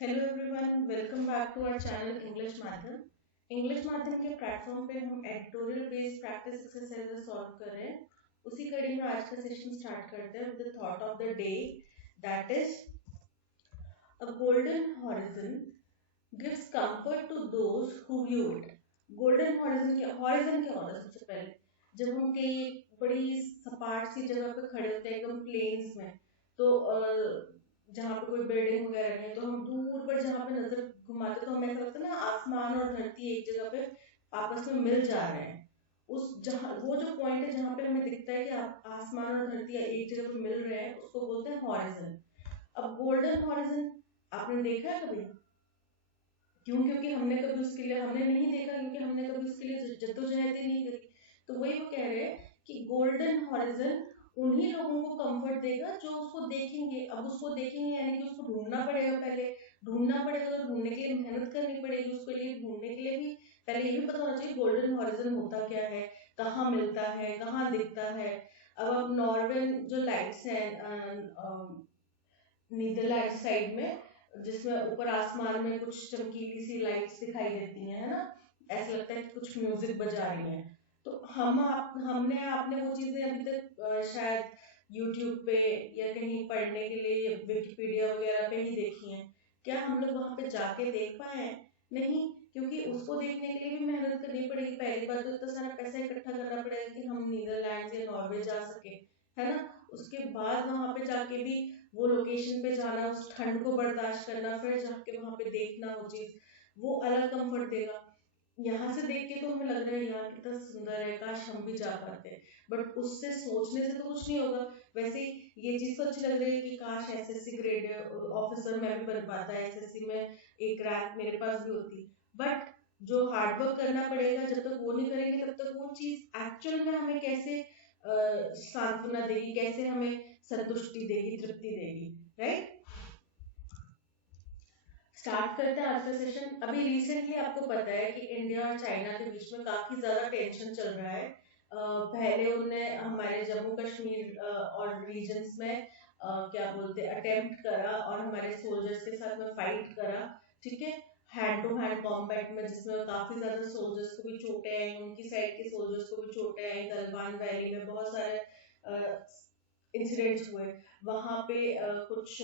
Hello everyone, welcome back to our channel English Madhyam. English Madhyam के platform पे हम editorial based practice exercises solve कर रहे हैं। उसी कड़ी में आज का सेशन स्टार्ट करते हैं with the thought of the day, that is a golden horizon gives comfort to those who view it. Golden horizon क्या होता है? सबसे पहले जब हम कहीं बड़ी सपाट सी जगह पे खड़े होते हैं, एकदम प्लेन्स में, तो जहाँ पे कोई बिल्डिंग वगैरह नहीं है, तो हम दूर पर जहाँ पे नजर घुमाते तो हमें ऐसा लगता है ना, आसमान और धरती एक जगह पे आपस में मिल जा रहे हैं। उस जहाँ वो जो पॉइंट है जहाँ पे हमें दिखता है कि आसमान और धरती एक जगह पे मिल रहे हैं, उसको बोलते हैं हॉरिजन। अब गोल्डन हॉरिजन आपने देखा है कभी? क्यों? क्योंकि हमने कभी उसके लिए हमने नहीं देखा, क्योंकि हमने कभी उसके लिए जद्दोजहद ही नहीं करी। तो वही वो कह रहे हैं कि गोल्डन हॉरिजन उन्हीं लोगों को कंफर्ट देगा जो उसको देखेंगे। अब उसको देखेंगे यानी कि उसको ढूंढना पड़ेगा, पहले ढूंढना पड़ेगा, तो ढूंढने के लिए मेहनत करनी पड़ेगी। उसके लिए ढूंढने के लिए भी पहले ये भी पता होना चाहिए गोल्डन हॉरिजन होता क्या है, कहाँ मिलता है, कहाँ दिखता है। अब नॉर्वेन जो लाइट्स हैं नीदरलैंड साइड में, जिसमें ऊपर आसमान में कुछ चमकीली सी लाइट्स दिखाई देती हैं, है ना? ऐसा लगता है कि कुछ म्यूजिक बजा रही है। तो हमने आपने वो चीजें अभी तक शायद यूट्यूब पे या कहीं पढ़ने के लिए विकिपीडिया वगैरह पे ही देखी हैं। क्या हम लोग वहां पे जाके देख पाए हैं? नहीं, क्योंकि उसको देखने के लिए भी मेहनत करनी पड़ेगी। पहली बात तो इतना सारा पैसा इकट्ठा करना पड़ेगा कि हम नीदरलैंड या नॉर्वे जा सके, है ना? उसके बाद वहां पे जाके भी वो लोकेशन पे जाना, उस ठंड को बर्दाश्त करना, फिर जाके वहां पे देखना वो चीज, वो अलग कंफर्ट देगा। यहाँ से देख के तो हमें लग रहा है यार कितना सुंदर है, काश हम भी जा पाते। बट उससे सोचने से तो कुछ नहीं होगा। वैसे ही ये चीज तो अच्छी लग रही है कि काश एसएससी ग्रेड ऑफिसर मैं भी बन पाता, एसएससी में एक रैंक मेरे पास भी होती। बट जो हार्डवर्क करना पड़ेगा, जब तक वो नहीं करेंगे तब तक वो चीज एक्चुअल में हमें कैसे सांत्वना देगी, कैसे हमें संतुष्टि देगी, तृप्ति देगी, राइट? स्टार्ट करते हैं आज का सेशन। अभी रिसेंटली आपको पता है कि इंडिया और चाइना के बीच में काफी ज्यादा टेंशन चल रहा है। पहले उनने हमारे जम्मू कश्मीर और रीजन्स में क्या बोलते हैं, अटेम्प्ट करा और हमारे सोल्जर्स के साथ में फाइट करा, ठीक है, हैंड टू हैंड कॉम्बैट में, जिसमें काफी ज्यादा सोल्जर्स को भी चोटें आई, उनकी साइड के सोल्जर्स को भी चोटें आई। गलवान वैली में बहुत सारे इंसिडेंट्स हुए। वहां पे कुछ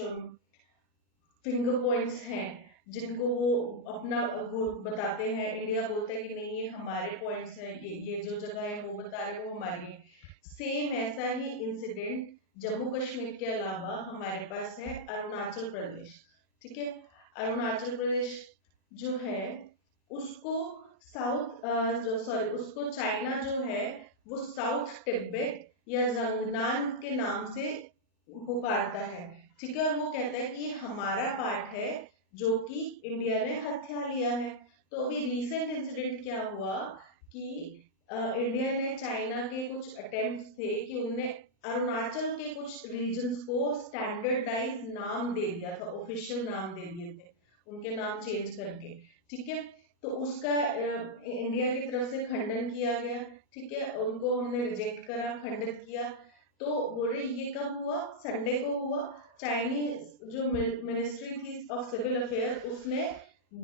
फिंगर पॉइंट्स हैं जिनको वो अपना वो बताते हैं। इंडिया बोलता है कि नहीं ये हमारे पॉइंट्स हैं, ये जो जगह है वो बता रहे वो हमारी है। सेम ऐसा ही इंसिडेंट जम्मू कश्मीर के अलावा हमारे पास है अरुणाचल प्रदेश, ठीक है। अरुणाचल प्रदेश जो है उसको साउथ जो सॉरी उसको चाइना जो है वो साउथ तिब्बत या जंगनान के नाम से पुकारता है, ठीक है। और वो कहता है कि ये हमारा पार्ट है जो कि इंडिया ने हथिया लिया है। तो अभी रिसेंट इंसिडेंट क्या हुआ कि इंडिया ने चाइना के कुछ अटेम्प्ट्स थे कि उनने अरुणाचल के कुछ रीजन्स को स्टैंडर्डाइज नाम दे दिया था, ऑफिशियल नाम दे दिए थे उनके नाम चेंज करके, ठीक है। तो उसका इंडिया की तरफ से खंडन किया गया, ठीक है, उनको हमने रिजेक्ट करा, खंडित किया। तो बोले ये कब हुआ? संडे को हुआ। चाइनीज जो मिनिस्ट्री थी ऑफ सिविल अफेयर, उसने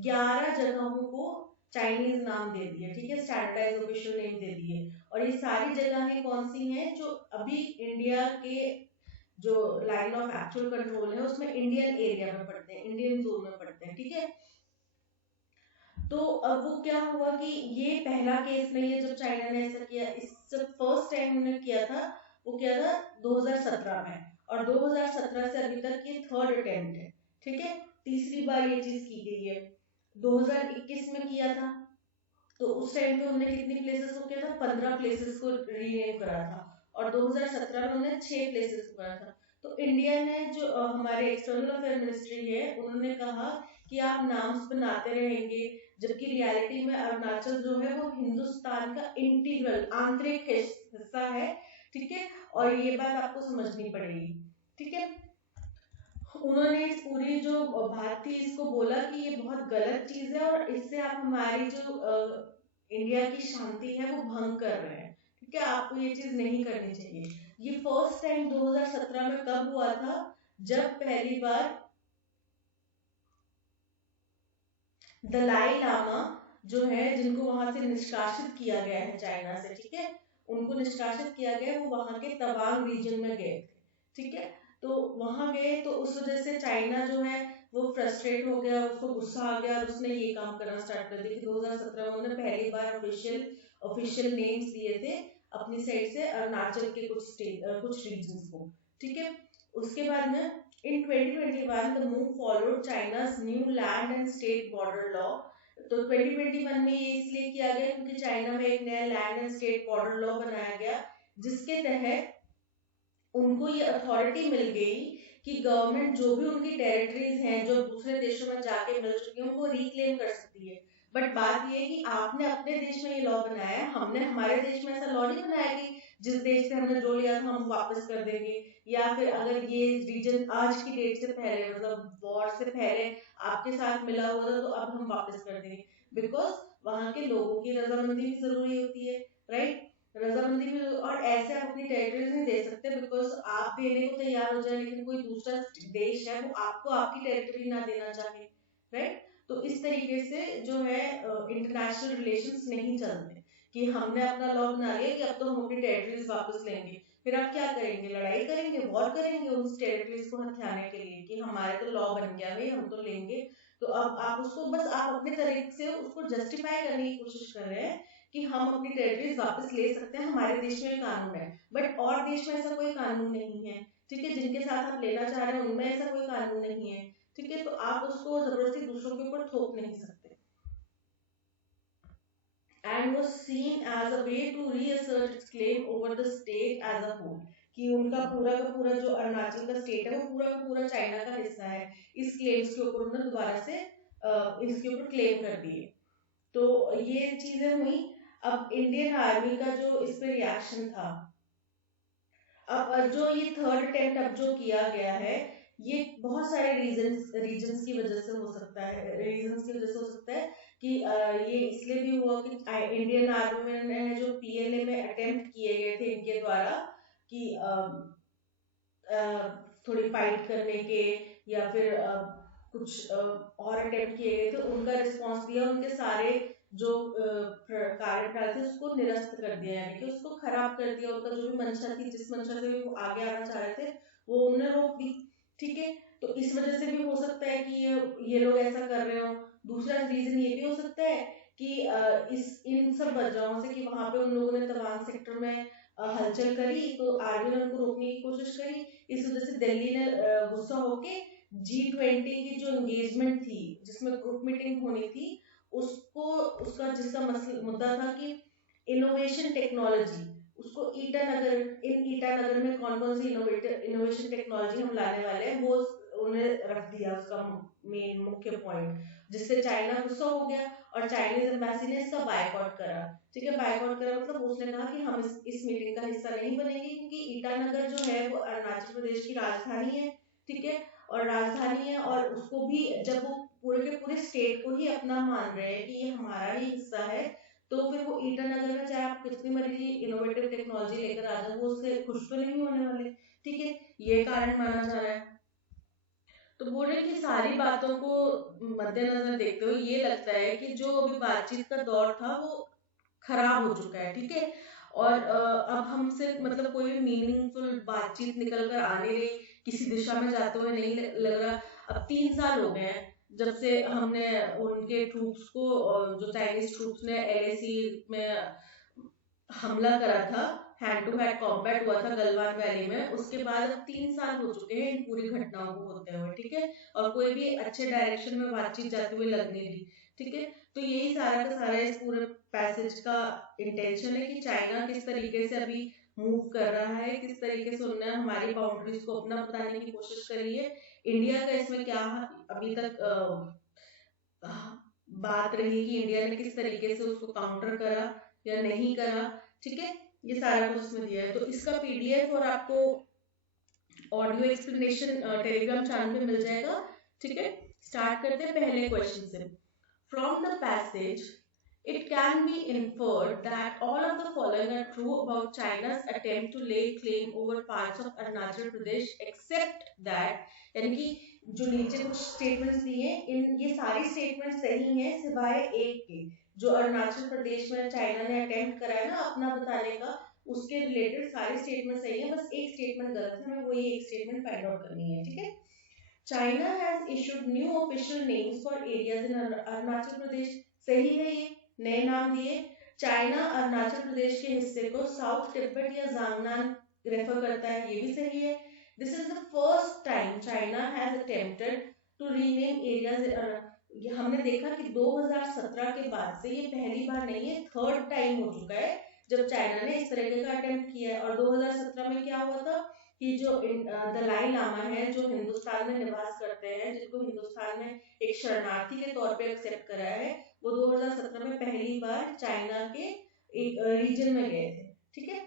11 जगहों को चाइनीज नाम दे दिए, ठीक है, स्टैंडर्डाइज ऑफिशियल नेम दे दिए। और ये सारी जगहें कौन सी हैं? जो अभी इंडिया के जो लाइन ऑफ एक्चुअल कंट्रोल है उसमें इंडियन एरिया में पड़ते हैं, इंडियन जोन में पड़ते हैं, ठीक है। तो अब वो क्या हुआ कि ये पहला केस नहीं है जब चाइना ने ऐसा किया। इस जब फर्स्ट टाइम उन्होंने किया था वो किया था 2017 में, और 2017 से अभी तक ये थर्ड अटेम्प्ट है, ठीक है। तीसरी बार ये चीज की गई है। 2021 में किया था, तो उस टाइम पे उन्होंने कितनी प्लेसेस को किया था? 15 प्लेसेस को रीनेम करा था। और 2017 में उन्होंने 6 प्लेसेस को करा था। तो इंडिया ने जो हमारे एक्सटर्नल अफेयर मिनिस्ट्री है, उन्होंने कहा कि आप नाम्स बनाते रहेंगे, जबकि रियलिटी में अरुणाचल जो है वो हिंदुस्तान का इंटीग्रल आंतरिक हिस्सा है, ठीक है। और ये बात आपको समझनी पड़ेगी, ठीक है। उन्होंने इस पूरी जो बात थी इसको बोला कि ये बहुत गलत चीज है और इससे आप हमारी जो इंडिया की शांति है वो भंग कर रहे हैं, ठीक है, आपको ये चीज नहीं करनी चाहिए। ये फर्स्ट टाइम 2017 में कब हुआ था? जब पहली बार दलाई लामा जो है, जिनको वहां से निष्कासित किया गया है चाइना से, ठीक है, उनको निष्कासित किया गया, वो वहां के तवांग रीजन में गए थे, ठीक है। तो वहां गए तो उस वजह से चाइना जो है वो फ्रस्ट्रेट हो गया, उसको गुस्सा आ गया और उसने ये काम करना स्टार्ट कर दिया कि 2017 में उन्होंने पहली बार ऑफिशियल नेम्स दिए थे अपनी साइड से अरुणाचल के कुछ स्टेट कुछ रीजन्स को, ठीक है। उसके बाद में इन 2021 the move followed China's new land and state border law. तो 2021 में ये इसलिए किया गया क्योंकि चाइना में एक नया land and state border law बनाया गया, जिसके तहत उनको ये अथॉरिटी मिल गई कि गवर्नमेंट जो भी उनकी टेरिटरीज हैं जो दूसरे देशों में जाके मिल चुकी हैं उनको रिक्लेम कर सकती है। बट बात ये है कि आपने अपने देश में ये लॉ बनाया है, हमने हमारे देश में ऐसा लॉ नहीं बनाया कि जिस देश से हमने जो लिया था हम वापस कर देंगे, या फिर अगर ये रीजन आज की डेट से पहले मतलब वॉर से पहले आपके साथ मिला हुआ था तो अब हम वापस कर देंगे। बिकॉज वहां के लोगों की रजामंदी भी जरूरी होती है, राइट। रजामंदी भी, और ऐसे आप अपनी टेरिटरीज नहीं दे सकते बिकॉज आप देने को तैयार हो जाए लेकिन कोई दूसरा देश है वो आपको आपकी टेरिटरी ना देना चाहे, राइट। तो इस तरीके से जो है इंटरनेशनल रिलेशंस नहीं चलते कि हमने अपना लॉ बना लिया कि अब तो हम अपनी टेरिटरीज वापस लेंगे, फिर आप क्या करेंगे, लड़ाई करेंगे, वॉर करेंगे उस टेरिटरीज को हथियाने के लिए कि हमारे तो लॉ बन गया भाई हम तो लेंगे। तो अब आप उसको बस आप अपने तरीके से उसको जस्टिफाई करने की कोशिश कर रहे हैं कि हम अपनी टेरिटरीज वापस ले सकते हैं, हमारे देश में कानून है, बट और देश में ऐसा कोई कानून नहीं है, ठीक है। जिनके साथ आप लेना चाह रहे हैं उनमें ऐसा कोई कानून नहीं है, ठीक है। तो आप उसको जबरदस्ती दूसरों के ऊपर थोप नहीं सकते। And was seen as a way to reassert its claim over the state as a whole, कि उनका पूरा का पूरा जो अरुणाचल का स्टेट है वो पूरा का पूरा चाइना का हिस्सा है, इस क्लेम्स के ऊपर उन्होंने दोबारा से इसके ऊपर क्लेम कर दिए। तो ये चीजें हुई। अब इंडियन आर्मी का जो इस पे रिएक्शन था, अब जो ये थर्ड अटेम्प्ट अब जो किया गया है, ये बहुत सारे रीजंस की वजह से हो सकता है, रीजंस की वजह से हो सकता है कि ये इसलिए भी हुआ कि इंडियन आर्मी ने जो पीएलए में अटेम्प्ट किए गए थे इनके द्वारा कि थोड़ी फाइट करने के या फिर कुछ और अटेम्प्ट किए गए थे, उनका रिस्पांस दिया, उनके सारे जो कार्यकाल थे उसको निरस्त कर दिया, यानी कि उसको खराब कर दिया, उनका जो भी मंशा थी, जिस मंशा से वो आगे आना चाह रहे थे वो उन्होंने रोक दी, ठीक है। तो इस वजह से भी हो सकता है कि ये लोग ऐसा कर रहे हो। दूसरा रीजन ये भी हो सकता है कि इस इन सब वजहों से कि वहां पे उन लोगों ने तवांग सेक्टर में हलचल करी तो आर्मी ने उनको रोकने की कोशिश करी, इस वजह से दिल्ली ने गुस्सा होके G20 की जो एंगेजमेंट थी जिसमें ग्रुप मीटिंग होनी थी उसको, उसका जिसका मुद्दा था कि इनोवेशन टेक्नोलॉजी, उसको ईटानगर, इन ईटानगर में कौन कौन सी इनोवेशन टेक्नोलॉजी हम लाने वाले हैं वो उन्हें रख दिया उसका मेन मुख्य पॉइंट, जिससे चाइना गुस्सा हो गया और चाइनीज एम्बेसी ने इसका बायकॉट करा, ठीक है। बायकॉट करा मतलब उसने कहा कि हम इस मीटिंग का हिस्सा नहीं बनेंगे क्योंकि ईटानगर जो है वो अरुणाचल प्रदेश की राजधानी है, ठीक है। और राजधानी है और उसको भी जब वो पूरे के पूरे स्टेट को ही अपना मान रहे हैं कि ये हमारा ही हिस्सा है, तो फिर वो ईटानगर में चाहे आप कितनी मर्जी इनोवेटिव टेक्नोलॉजी लेकर आ जाओ वो उससे खुश तो नहीं होने वाले, ठीक है। ये कारण माना जा रहा है। तो बोल रहे कि सारी बातों को मद्देनजर देखते हुए ये लगता है कि जो अभी बातचीत का दौर था वो खराब हो चुका है, ठीक है। और अब हमसे मतलब कोई भी मीनिंगफुल बातचीत निकल कर आने रही, किसी दिशा में जाते हुए नहीं लग रहा। अब 3 साल हो गए हैं जब से हमने उनके ट्रूप्स को, जो चाइनीज ट्रूप्स ने एलएसी में हमला करा था, हैंड टू हैंड कॉम्बैट हुआ था गलवान वैली में, उसके बाद अब 3 साल हो चुके हैं इन पूरी घटनाओं को होते हुए, ठीक है। और कोई भी अच्छे डायरेक्शन में बातचीत जाते हुए लग नहीं रही, ठीक है। तो यही सारा का सारा इस पूरे पैसेज का इंटेंशन है कि चाइना किस तरीके से अभी मूव कर रहा है, किस तरीके से उन्होंने हमारी बाउंड्रीज को अपना बताने की कोशिश करी है, इंडिया का इसमें क्या अभी तक बात रही कि इंडिया ने किस तरीके से उसको काउंटर करा या नहीं करा, ठीक है। ये सारा कुछ इसमें दिया है। तो इसका पीडीएफ और आपको ऑडियो एक्सप्लेनेशन टेलीग्राम चैनल पे मिल जाएगा, ठीक है। स्टार्ट करते हैं पहले क्वेश्चन से। From the passage it can be inferred that all of the following are true about China's attempt to lay claim over parts of Arunachal Pradesh except that, यानी कि जो नीचे कुछ स्टेटमेंट्स दिए, इन ये सारी स्टेटमेंट सही हैं सिवाय एक के, जो अरुणाचल प्रदेश में चाइना ने अटेम्प्ट करा है ना अपना बताने का, उसके रिलेटेड सारी स्टेटमेंट सही है, बस एक स्टेटमेंट गलत है, हमें वही एक स्टेटमेंट फाइंड आउट करनी है, ठीक है। China has issued new official names for areas in Arunachal Pradesh, सही है, ये नए नाम दिए। चाइना अरुणाचल प्रदेश के हिस्से को साउथ तिब्बत या जांगनान रेफर करता है, ये भी सही है। This is the first time China has attempted to rename areas. ये हमने देखा कि 2017 के बाद से ये पहली बार नहीं है, थर्ड टाइम हो चुका है जब चाइना ने इस तरीके का अटेम्प्ट किया है। और 2017 में क्या हुआ था कि जो दलाई लामा है, जो हिंदुस्तान में निवास करते हैं, जिनको हिंदुस्तान में एक शरणार्थी के तौर पे एक्सेप्ट करा है, वो 2017 में पहली बार चाइना के एक रीजन में गए थे, ठीक है।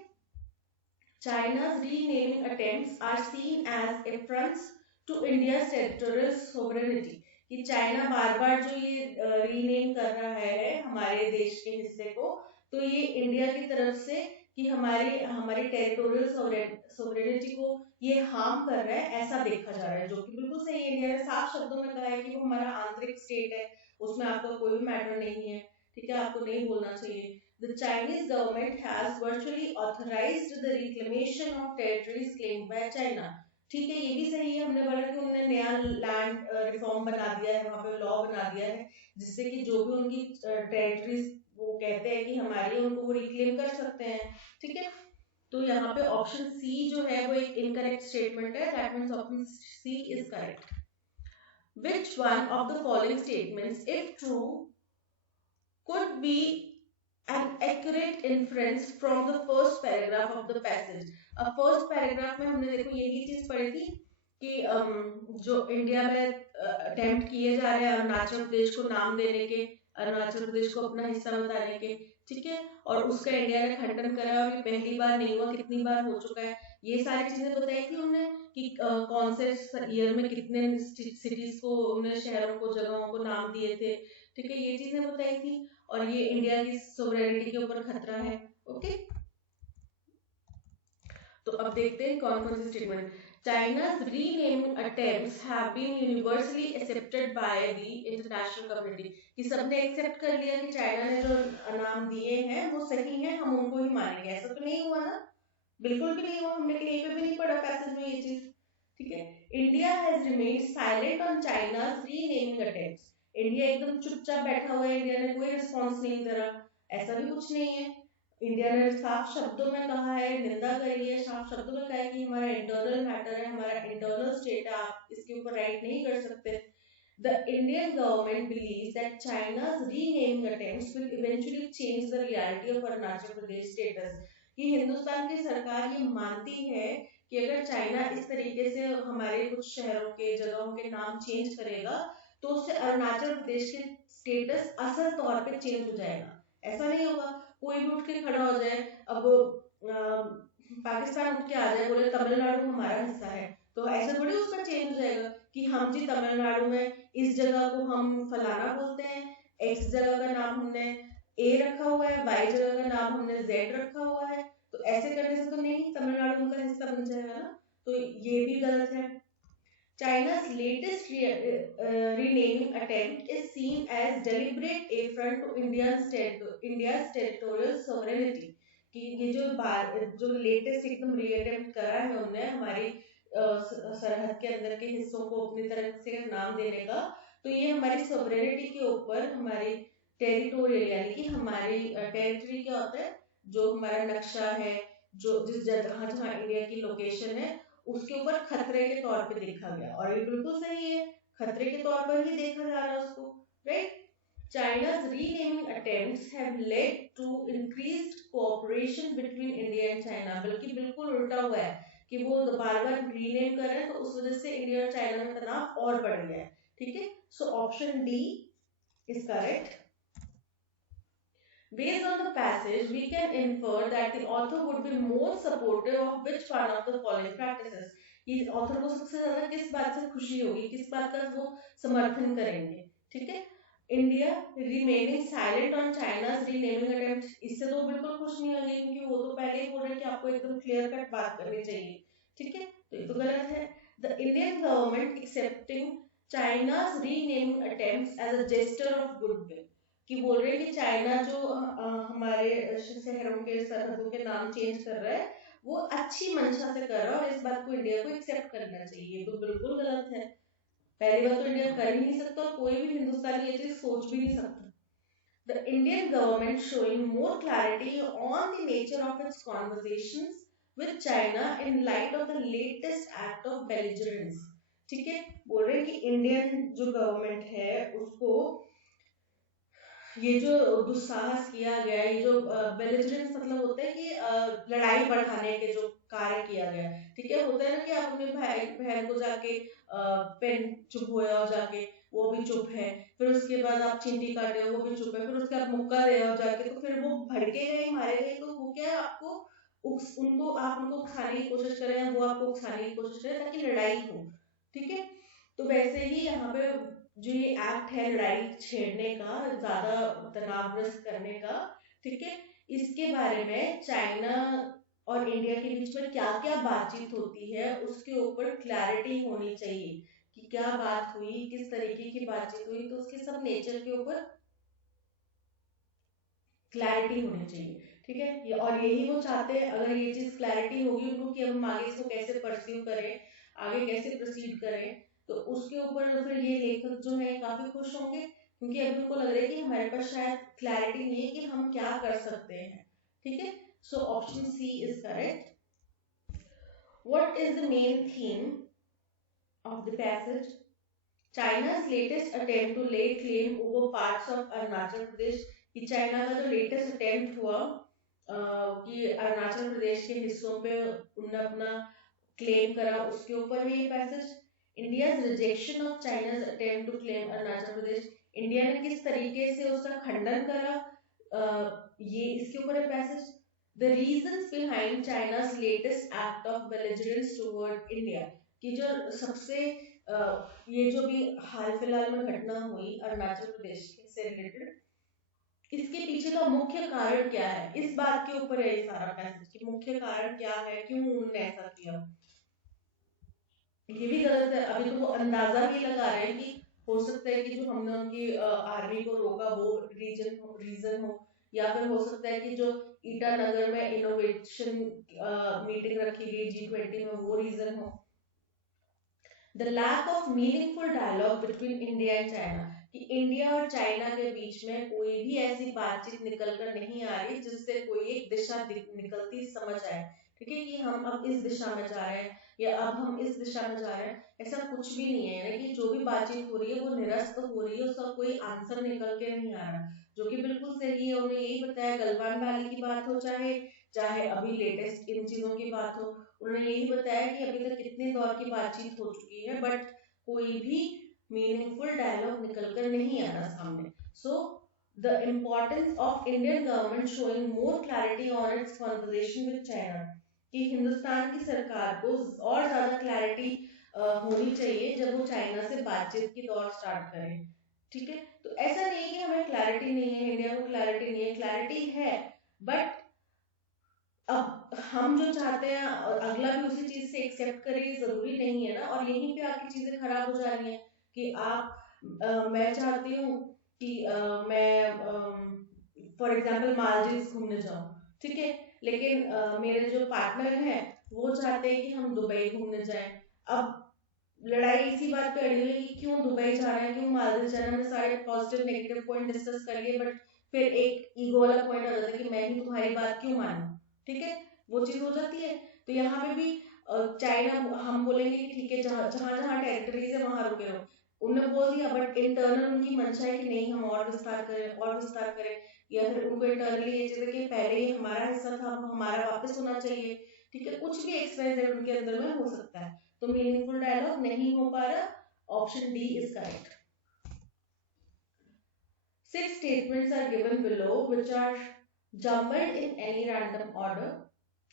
China's renaming attempts are seen as affronts to India's territorial sovereignty. कि चाइना बार बार जो ये रीनेम कर रहा है हमारे देश के हिस्से को, तो ये इंडिया की तरफ से कि हमारी हमारी टेरिटोरियल सोवरेनिटी को ये हार्म कर रहा है, ऐसा देखा जा रहा है, जो कि बिल्कुल सही है। इंडिया ने साफ शब्दों में कहा है कि वो हमारा आंतरिक स्टेट है, उसमें आपका कोई भी मैटर नहीं है, ठीक है, आपको नहीं बोलना चाहिए। The Chinese government has virtually authorized the reclamation of territories claimed by China. ठीक है, ये भी सही है, हमने बोला कि उन्होंने नया लैंड रिफॉर्म बना दिया है, वहां पे लॉ बना दिया है, जिससे कि जो भी उनकी टेरिटरीज वो कहते हैं कि हमारी, उनको वो रिक्लेम कर सकते हैं, ठीक है। तो यहाँ पे ऑप्शन सी जो है वो एक इनकरेक्ट स्टेटमेंट है, that means option C is correct. Which one of the following statements, if true, could be an accurate inference from the first paragraph of the passage? अब फर्स्ट पैराग्राफ में हमने देखो यही चीज पढ़ी थी कि जो इंडिया में अटेम्प्ट किए जा रहे हैं अरुणाचल प्रदेश को नाम देने के, अरुणाचल प्रदेश को अपना हिस्सा बताने के, ठीक है, और उसका इंडिया ने खंडन करा और ये पहली बार नहीं हुआ, कितनी बार हो चुका है, ये सारी चीजें बताई थी उन्होंने कि कौन से ईयर में कितने सिटीज को, उन्होंने शहरों को, जगहों को नाम दिए थे, ठीक है, ये चीजें बताई थी, और ये इंडिया की सोवरेनिटी के ऊपर खतरा है, ओके। तो अब देखते हैं कौन कौन सी statement. China's renaming attempts have been universally accepted by the international community, कि सबने एक्सेप्ट कर लिया कि चाइना ने जो नाम दिए हैं वो सही हैं, हम उनको ही मानेंगे, ऐसा तो नहीं हुआ ना, बिल्कुल भी नहीं हुआ, हमने कहीं पे भी नहीं पढ़ा पैसेज में ये चीज, ठीक है। India has remained silent on China's renaming attempts, India एकदम चुपचाप बैठा हुआ है, इंडिया ने कोई रिस्पॉन्स नहीं करा, ऐसा भी कुछ नहीं है। इंडिया ने साफ शब्दों में कहा है, निंदा करी है, साफ शब्दों में कहा है कि हमारा इंटरनल मैटर है, हमारा इंटरनल स्टेट है, आप इसके ऊपर राइट नहीं कर सकते। The Indian government believes that China's renaming attempts will eventually change the reality of Arunachal Pradesh status. कि हिंदुस्तान की सरकार ये मानती है कि अगर चाइना इस तरीके से हमारे कुछ शहरों के, जगहों के नाम चेंज करेगा, तो उससे अरुणाचल प्रदेश के स्टेटस असल तौर पे चेंज हो जाएगा। ऐसा नहीं होगा कोई भी उठ के खड़ा हो जाए, अब पाकिस्तान उठ के आ जाए, बोले तमिलनाडु हमारा हिस्सा है, तो ऐसा थोड़ी उसका चेंज हो जाएगा कि हम जी तमिलनाडु में इस जगह को हम फलाना बोलते हैं, एक्स जगह का नाम हमने ए रखा हुआ है, वाई जगह का नाम हमने जेड रखा हुआ है, तो ऐसे करने से तो नहीं तमिलनाडु उनका हिस्सा बन जाएगा ना, तो ये भी गलत है। China's latest renaming attempt is seen as deliberate affront to India's territorial sovereignty. कि ये जो लेटेस्ट एकदम रीअटेम्प्ट करा है उन्होंने हमारी सरहद के अंदर के हिस्सों को अपनी तरफ से नाम देने का, तो ये हमारी सोवरेनिटी के ऊपर, हमारी टेरिटोरियल यानी कि हमारी टेरिटरी क्या होता है, जो हमारा नक्शा है, जो जिस जगह जहाँ इंडिया की लोकेशन है उसके ऊपर खतरे के तौर पे देखा गया, और ये बिल्कुल सही है, खतरे के तौर पर ही देखा जा रहा है उसको, right. China's renaming attempts have led to increased cooperation between India and China, बल्कि बिल्कुल उल्टा हुआ है कि वो बार बार रीनेम कर रहे हैं, तो उस वजह से इंडिया और चाइना में तनाव और बढ़ गया है, ठीक है। So option D is correct. Based on the passage, we can infer that the author would be more supportive of which one of the following practices. ये author को सबसे ज्यादा किस बात से खुशी होगी, किस बात का वो समर्थन करेंगे, ठीक है। India remaining silent on China's renaming attempt, इससे तो बिल्कुल खुश नहीं होंगे, क्योंकि वो तो पहले ही बोल रहे हैं कि आपको एकदम क्लियर कट बात करनी चाहिए, ठीक है, तो ये तो गलत है। The Indian government accepting China's renaming attempts as a gesture of goodwill, कि बोल रहे हैं कि चाइना जो हमारे शहरों के सरहदों के नाम चेंज कर रहा है वो अच्छी मंशा से कर रहा है और इस बात को इंडिया को एक्सेप्ट करना चाहिए। ये तो बिल्कुल गलत है। पहली बात तो इंडिया कर ही नहीं सकता और कोई भी हिंदुस्तानी ये चीज सोच भी नहीं सकता। The Indian government showing more clarity on the nature of its conversations with China in light of the latest act of belligerence। ठीक है, बोल रहे हैं कि इंडियन जो गवर्नमेंट है उसको ये जो दुस्साहस किया गया, ये जो बेलिजरेंस मतलब होता है कि लड़ाई बढ़ाने के जो कार्य किया गया, ठीक है, होता है ना कि आप अपने भाई बहन को जाके पेन चुप होया हो जाके वो भी चुप है, फिर उसके बाद आप चिंटी काटे हो वो भी चुप है, फिर उसके बाद मुक्का दे हो जाके तो फिर वो भड़के गए मारे गए, तो वो क्या है आपको उनको आप उनको उकसाने की कोशिश करें, वो आपको उकसाने की कोशिश करें ताकि लड़ाई हो। ठीक है, तो वैसे ही यहाँ पे जो ये एक्ट है लड़ाई छेड़ने का, ज्यादा तनावग्रस्त करने का, ठीक है, इसके बारे में चाइना और इंडिया के बीच में क्या क्या बातचीत होती है उसके ऊपर क्लैरिटी होनी चाहिए कि क्या बात हुई, किस तरीके की बातचीत हुई, तो उसके सब नेचर के ऊपर क्लैरिटी होनी चाहिए। ठीक है, और यही वो चाहते हैं, अगर ये चीज क्लैरिटी होगी उनको कि हम आगे इसको कैसे परस्यू करें, आगे कैसे प्रोसीड करें, तो उसके ऊपर फिर ये लेखक जो है काफी खुश होंगे, क्योंकि अभी उनको लग रहा है कि हमारे पास शायद क्लैरिटी नहीं है कि हम क्या कर सकते हैं। ठीक है, so option C is correct. What is the main theme of the passage? China's latest attempt to lay claim over parts of Arunachal Pradesh, कि चाइना का जो लेटेस्ट अटेम्प्ट हुआ कि अरुणाचल प्रदेश के हिस्सों पे उन्होंने अपना क्लेम करा, उसके ऊपर है ये passage. India's rejection of China's attempt to claim Arunachal Pradesh, India ने किस तरीके से उसका खंडन करा, ये इसके ऊपर है passage. The reasons behind China's latest act of belligerence toward India, कि जो सबसे ये जो भी हाल फिलहाल में घटना हुई अरुणाचल प्रदेश से रिलेटेड, इसके पीछे का मुख्य कारण क्या है, इस बात के ऊपर है ये सारा पैसेज कि मुख्य कारण क्या है, क्यों उन्होंने ऐसा किया। ये भी गलत है, अभी तो वो अंदाजा भी लगा रहे हैं कि हो सकता है कि जो हमने उनकी आर्मी को रोका वो रीजन हो, या फिर हो सकता है कि जो ईटानगर में इनोवेशन मीटिंग रखी गई G20 में वो रीजन हो। The lack of meaningful dialogue between India and China, कि इंडिया और चाइना के बीच में कोई भी ऐसी बातचीत निकल कर नहीं आ रही जिससे कोई एक दिशा निकलती समझ आए। ठीक है, कि हम अब इस दिशा में जा रहे हैं या अब हम इस दिशा में जा रहे हैं, ऐसा कुछ भी नहीं है। यानी कि जो भी बातचीत हो रही है वो निरस्त हो रही है, उसका कोई आंसर निकल के नहीं आ रहा, जो कि बिल्कुल सही है। उन्होंने यही बताया, गलवान वैली की बात हो चाहे चाहे अभी लेटेस्ट इन चीजों की बात हो, उन्होंने यही बताया कि अभी तक कितने दौर की बातचीत हो चुकी है, बट कोई भी मीनिंगफुल डायलॉग निकल कर नहीं आ रहा सामने। So the importance of Indian government showing more clarity on it's conversation with China, कि हिंदुस्तान की सरकार को और ज्यादा क्लैरिटी होनी चाहिए जब वो चाइना से बातचीत की दौर स्टार्ट करें। ठीक है, तो ऐसा नहीं है कि हमें क्लैरिटी नहीं है, इंडिया को क्लैरिटी नहीं है, क्लैरिटी है, बट अब हम जो चाहते हैं और अगला भी उसी चीज से एक्सेप्ट करे ये जरूरी नहीं है ना, और यहीं पे आके चीजें खराब हो जा रही हैं कि मैं चाहती हूँ कि मैं फॉर एग्जाम्पल मालदीव घूमने जाऊं, ठीक है, लेकिन मेरे जो पार्टनर हैं वो चाहते हैं कि हम दुबई घूमने जाएं। अब लड़ाई इसी बात पे अड़ी हुई है कि क्यों दुबई जा रहे हैं, क्यों मालदीव जा रहे हैं, हमने सारे पॉजिटिव नेगेटिव पॉइंट डिस्कस कर लिए, बट फिर एक ईगो वाला पॉइंट आ जाता है कि मैं ही तुम्हारी बात क्यों मानूं। ठीक है, वो चीज हो जाती है। तो यहाँ पे भी चाइना, हम बोलेंगे कि ठीक है जहाँ जहाँ जहाँ टेरिटरीज है वहां रुके रहो, उन्होंने बोल दिया, बट इंटरनल उनकी मंशा है कि नहीं हम और विस्तार करें और विस्तार करें, या फिर उनको इंटरनली ये चीज है कि पहले ही हमारा हिस्सा था अब हमारा वापस होना चाहिए। ठीक है, कुछ भी एक्सप्रेस उनके अंदर में हो सकता है, तो मीनिंगफुल डायलॉग नहीं हो पा रहा। Option D is correct. Six statements are given below which are jumbled in any random order.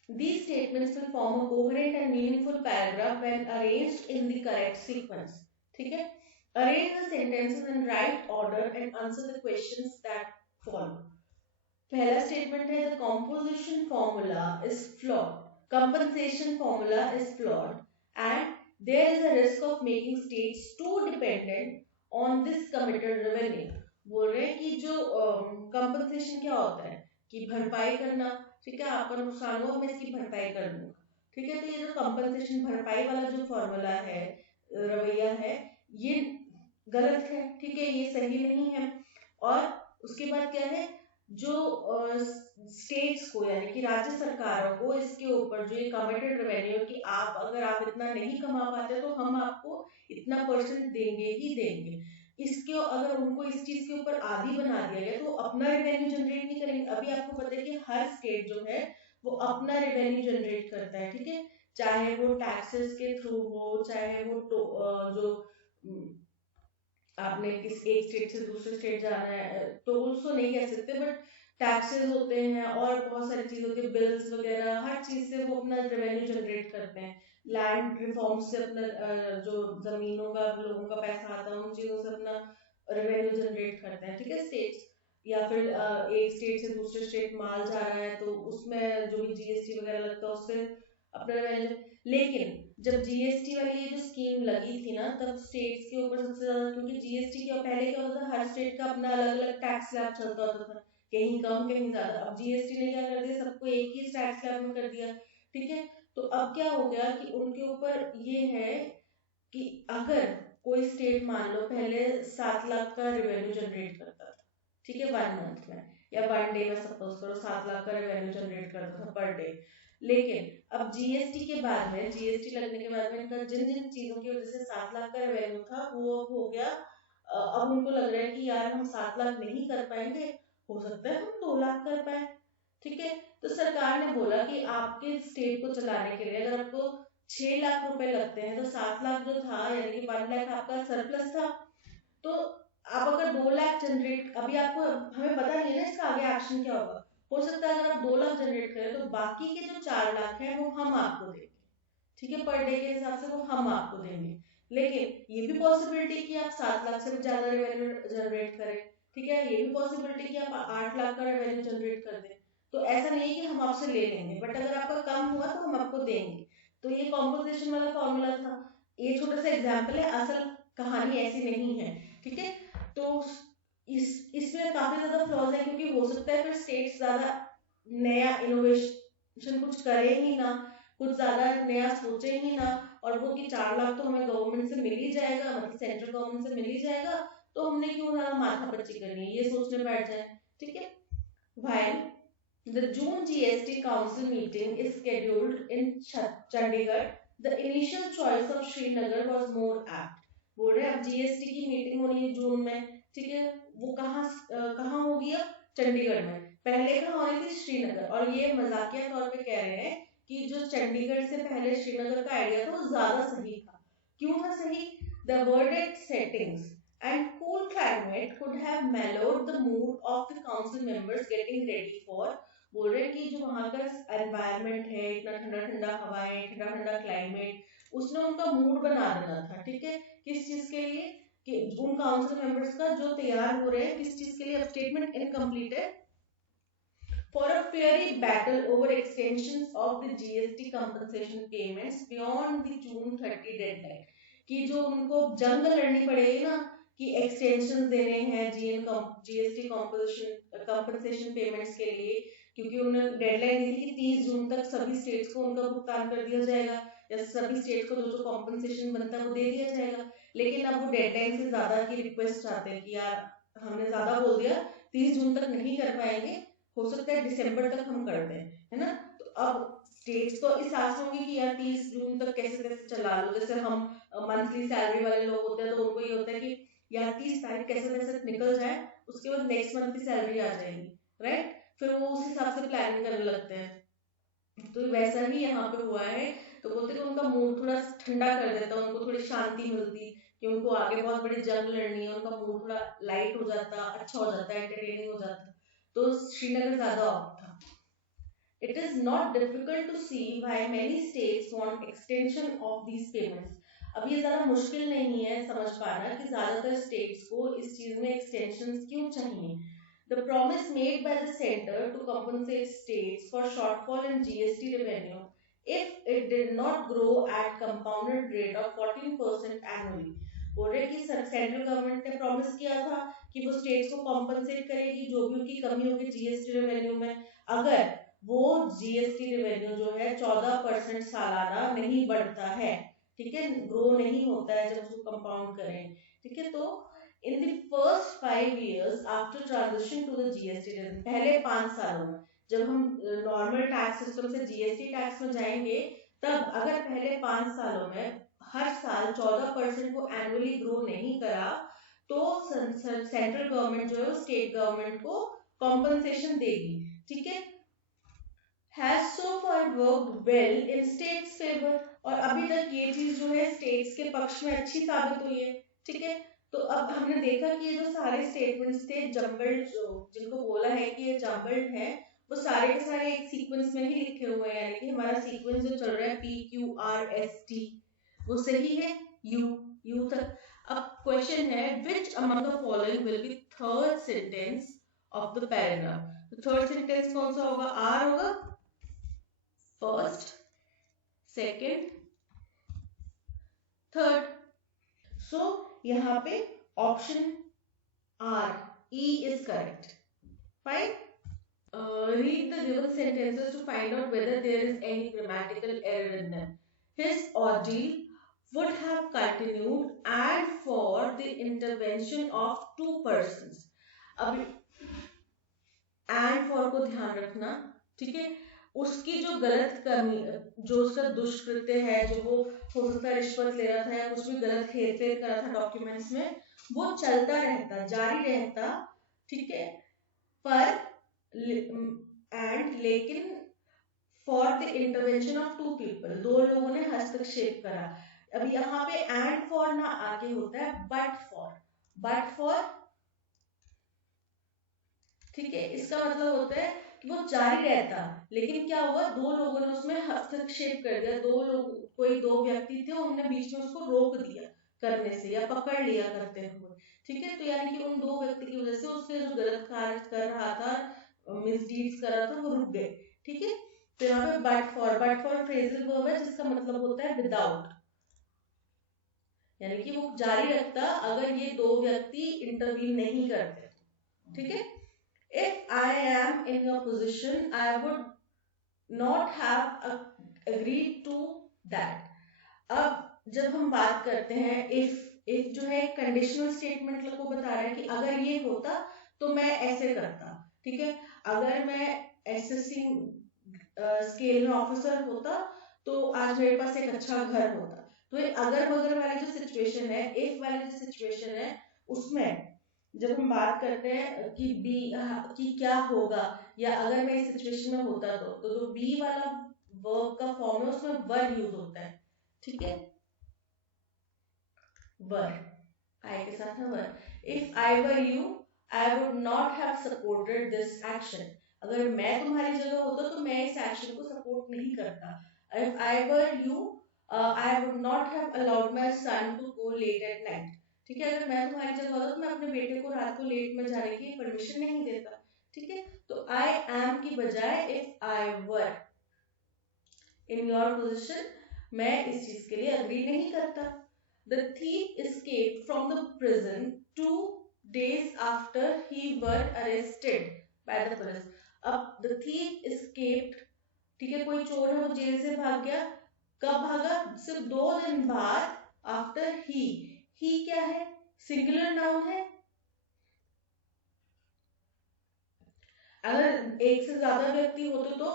These statements will form a coherent and meaningful paragraph when arranged in the correct sequence. ठीक है, arrange the sentences in right order and answer the questions that follow. पहला statement है, the composition formula is flawed, compensation formula is flawed, and there is a risk of making states too dependent on this committed revenue. बोल रहे हैं कि जो compensation क्या होता है कि भरपाई करना, ठीक है, आपका नुकसान हुआ मैं इसकी भरपाई कर दूंगा, ठीक है। तो ये जो कंपनसेशन भरपाई वाला जो फॉर्मूला है, रवैया है, ये गलत है, ठीक है, ये सही नहीं है। और उसके बाद क्या है, जो स्टेट्स को यानी कि राज्य सरकारों को इसके ऊपर जो ये कमिटेड रेवेन्यू कि आप अगर आप इतना नहीं कमा पाते तो हम आपको इतना परसेंट देंगे ही देंगे, इसके अगर उनको इस चीज के ऊपर आदी बना दिया गया तो अपना रेवेन्यू जनरेट नहीं करेंगे। अभी आपको पता है कि हर स्टेट जो है वो अपना रेवेन्यू जनरेट करता है, ठीक है, चाहे वो टैक्सेस के थ्रू हो, चाहे वो जो आपने किस एक स्टेट से दूसरे स्टेट जाना है, टोल्स तो नहीं कह सकते बट टैक्सेस होते हैं और बहुत सारी चीज होती है, बिल्स वगैरह, हर चीज से वो अपना रेवेन्यू जनरेट करते हैं। लैंड रिफॉर्म से अपना जो जमीनों का लोगों का पैसा आता है उन चीजों से अपना रेवेन्यू जनरेट करते हैं, ठीक है, स्टेट्स। या फिर एक स्टेट से दूसरे स्टेट माल जा रहा है तो उसमें जो भी जीएसटी वगैरह लगता है उससे अपना रेवेन्यू। लेकिन जब जीएसटी वाली ये जो स्कीम लगी थी ना तब स्टेट्स के ऊपर सबसे ज्यादा, क्योंकि जीएसटी के पहले क्या होता था, हर स्टेट का अपना अलग अलग टैक्स स्लैब चलता होता था, कहीं कम कहीं ज्यादा। अब जीएसटी ने क्या कर दिया, सबको एक ही टैक्स स्लैब में कर दिया, ठीक है। तो अब क्या हो गया कि उनके ऊपर ये है कि अगर कोई स्टेट मान लो पहले 7 लाख का रेवेन्यू जनरेट करता था, ठीक है, 1 मंथ में या 1 डे में, सपोज करो 7 लाख का रेवेन्यू जनरेट करता था पर डे। लेकिन अब जीएसटी के बाद में, जीएसटी लगने के बाद में इनका जिन जिन चीजों की वजह से 7 लाख का रेवेन्यू था वो अब हो गया, अब उनको लग रहा है कि यार हम 7 लाख नहीं कर पाएंगे, हो सकता है हम 2 लाख कर पाए, ठीक है। तो सरकार ने बोला कि आपके स्टेट को चलाने के लिए अगर आपको 6 लाख रुपए लगते हैं तो 7 लाख जो था यानी कि 1 लाख आपका सरप्लस था। तो आप अगर 2 लाख जनरेट, अभी आपको हमें पता नहीं है ना इसका आगे एक्शन क्या होगा, हो सकता है अगर आप 2 लाख जनरेट करें तो बाकी के जो 4 लाख है वो हम आपको देंगे, ठीक है, पर डे के हिसाब से वो हम आपको देंगे। लेकिन ये भी पॉसिबिलिटी कि आप 7 लाख से भी ज्यादा रेवेन्यू जनरेट करें, ठीक है, ये भी पॉसिबिलिटी कि आप 8 लाख का रेवेन्यू जनरेट कर दें। तो ऐसा नहीं है कि हम आपसे ले लेंगे, बट अगर आपका कम हुआ तो हम आपको देंगे। तो ये कॉम्पोजिशन वाला फॉर्मूला था, ये छोटा सा एग्जाम्पल है, असल कहानी ऐसी नहीं है, ठीक है। तो इसमें काफी ज्यादा फ्लॉज है क्योंकि हो सकता है फिर स्टेट्स ज्यादा नया इनोवेशन कुछ करे ही ना, कुछ ज्यादा नया सोचे ही ना, और वो कि 4 लाख तो हमें गवर्नमेंट से मिल ही जाएगा, मतलब सेंट्रल गवर्नमेंट से मिल ही जाएगा, तो हमने क्यों ना माथा पच्ची करनी है, ये सोचने बैठ जाए, ठीक है। While the June GST Council meeting is scheduled in Chandigarh, the initial choice of Srinagar was more apt. बोल रहे हैं अब जीएसटी की मीटिंग होनी है जून में, ठीक है, वो कहाँ होगी, अब चंडीगढ़ में। पहले कहाँ होनी थी, श्रीनगर। और ये मजाकिया तौर पे कह रहे हैं कि जो चंडीगढ़ से पहले श्रीनगर का आइडिया था वो ज्यादा सही था। क्यों था सही, the verdant settings and cool climate could have mellowed the mood of the council members getting ready for, बोल रहे हैं कि जो वहां का एनवायरनमेंट है, इतना ठंडा ठंडा हवाएं, ठंडा ठंडा क्लाइमेट, उसने उनका मूड बना देना था, ठीक है। किस चीज के लिए, कि उन काउंसिल मेंबर्स का जो तैयार हो रहे हैं किस चीज के लिए, अब statement incompleted, for a fiery battle over extensions of the GST compensation payments beyond the June 30 deadline, कि जो उनको जंग लड़नी पड़ेगी ना कि एक्सटेंशन देने हैं जीएसटी कंपनसेशन पेमेंट्स के लिए, क्योंकि उन्होंने डेडलाइन दी थी कि 30 जून तक सभी स्टेट्स को उनका भुगतान कर दिया जाएगा, या सभी स्टेट्स को जो जो कॉम्पनसेशन बनता है वो दे दिया जाएगा। लेकिन अब वो डेडलाइन से ज्यादा की रिक्वेस्ट आते हैं कि यार हमने ज्यादा बोल दिया, 30 जून तक नहीं कर पाएंगे, हो सकता है दिसंबर तक हम कर दें, है ना। तो अब स्टेट्स तो इस आस होंगी कि यार 30 जून तक कैसे कैसे चला लो, जैसे हम मंथली सैलरी वाले लोग होते हैं तो उनको ये होता है कि यार 30 तारीख कैसे कैसे निकल जाए, उसके बाद नेक्स्ट मंथ की सैलरी आ जाएगी, राइट, फिर वो उस हिसाब से प्लानिंग करने लगते हैं। तो वैसा ही यहाँ पे हुआ है। तो बोलते कि उनका मूड थोड़ा ठंडा कर देता, उनको थोड़ी शांति मिलती कि उनको आगे बहुत बड़ी जंग लड़नी है, उनका मूड थोड़ा लाइट हो जाता, अच्छा हो जाता, एंटरटेनिंग हो जाता, तो श्रीनगर ज्यादा ऑप्ट था। It is not difficult to see why many states want extension of these payments. अब ये ज्यादा मुश्किल नहीं है समझ पाना कि ज्यादातर स्टेट्स को इस चीज में एक्सटेंशन क्यों चाहिए। The promise made by the center to compensate states for shortfall in GST revenue if it did not grow at compounded rate of 14% annually. बोल रहे कि सेंट्रल गवर्नमेंट ने प्रॉमिस किया था कि वो स्टेट्स को कॉम्पनसेट करेगी जो भी उनकी कमी होगी जीएसटी रेवेन्यू में, अगर वो जीएसटी रेवेन्यू जो है 14% सालाना नहीं बढ़ता है, ठीक है, ग्रो नहीं होता है जब उसको कंपाउंड करें, ठीक है। तो in the first 5 years after transition to the GST, पहले 5 सालों में जब हम नॉर्मल टैक्स सिस्टम से जीएसटी टैक्स में जाएंगे, तब अगर पहले 5 सालों में हर साल 14% को एनुअली ग्रो नहीं करा, तो सेंट्रल गवर्नमेंट जो है स्टेट गवर्नमेंट को कॉम्पनसेशन देगी, ठीक है। has so far worked well in states favor, और अभी तक ये चीज जो है स्टेट्स के पक्ष में अच्छी साबित हुई है, ठीक है। तो अब हमने देखा कि ये जो सारे स्टेटमेंट्स थे जम्बल्ड, जिनको बोला है कि ये जम्बल्ड है, वो सारे के सारे एक सीक्वेंस में ही लिखे हुए हैं, यानी कि हमारा सीक्वेंस जो चल रहा है PQRST वो सही है यू तक। अब क्वेश्चन है which among the following will be third sentence of the paragraph, तो थर्ड सेंटेंस कौन सा होगा, आर होगा, फर्स्ट, सेकेंड, थर्ड। सो यहाँ पे option R E is correct. Fine, read the given sentences to find out whether there is any grammatical error in them. His ordeal would have continued and for the intervention of 2 persons. अब and for को ध्यान रखना, ठीक है। उसकी जो गलत कमी, जो उसका दुष्कृत्य है, जो वो हो सकता है रिश्वत ले रहा था या कुछ भी गलत हेरफेर कर रहा था डॉक्यूमेंट्स में, वो चलता रहता, जारी रहता, ठीक है। पर एंड लेकिन for the intervention of 2 people, 2 लोगों ने हस्तक्षेप करा। अब यहाँ पे एंड फॉर ना आगे होता है बट फॉर, ठीक है। इसका मतलब होता है कि वो जारी रहता, लेकिन क्या हुआ, 2 लोगों ने उसमें हस्तक्षेप कर दिया, 2 लोग, कोई 2 व्यक्ति थे, उन्होंने बीच में उसको रोक दिया करने से या पकड़ लिया करते हुए, ठीक है। तो यानी कि उन 2 व्यक्ति की वजह से उसके जो गलत कार्य कर रहा था, मिसडीड्स कर रहा था, वो रुक गए, ठीक है। तो यहाँ पे बट फॉर फ्रेजल वर्ब है जिसका मतलब होता है विदाउट, यानी कि वो जारी रखता अगर ये 2 व्यक्ति इंटरवीन नहीं करते, ठीक है। If I am in your position, I would not have agreed to that. अब जब हम बात करते हैं if जो है कंडीशनल स्टेटमेंट को बता रहा है कि अगर ये होता तो मैं ऐसे करता, ठीक है। अगर मैं एसएससी स्केल में ऑफिसर होता तो आज मेरे पास एक अच्छा घर होता। तो ये अगर मगर वाली जो सिचुएशन है, इफ वाली जो सिचुएशन है, उसमें जब हम बात करते हैं कि बी कि क्या होगा या अगर मैं इस सिचुएशन में होता तो जो बी वाला वर्ब का फॉर्म है उसमें वर यूज होता है, ठीक है। वर आई के साथ है वर। If I were you I would not have supported this action, अगर मैं तुम्हारी जगह होता तो मैं इस एक्शन को सपोर्ट नहीं करता। If I were you I would not have allowed my son to go late at night, ठीक है। अगर मैं तुम्हारी जगह होता तो मैं अपने बेटे को रात को लेट में जाने की परमिशन नहीं देता, ठीक है। तो आई एम की बजाय if I were in your position, मैं इस चीज के लिए अग्री नहीं करता। The thief escaped from the prison 2 days after he were arrested by the police. अब the thief escaped, ठीक है, कोई चोर है वो जेल से भाग गया, कब भागा, सिर्फ 2 दिन बाद, आफ्टर ही क्या है, सिंगुलर नाउन है। अगर एक से ज्यादा व्यक्ति होते तो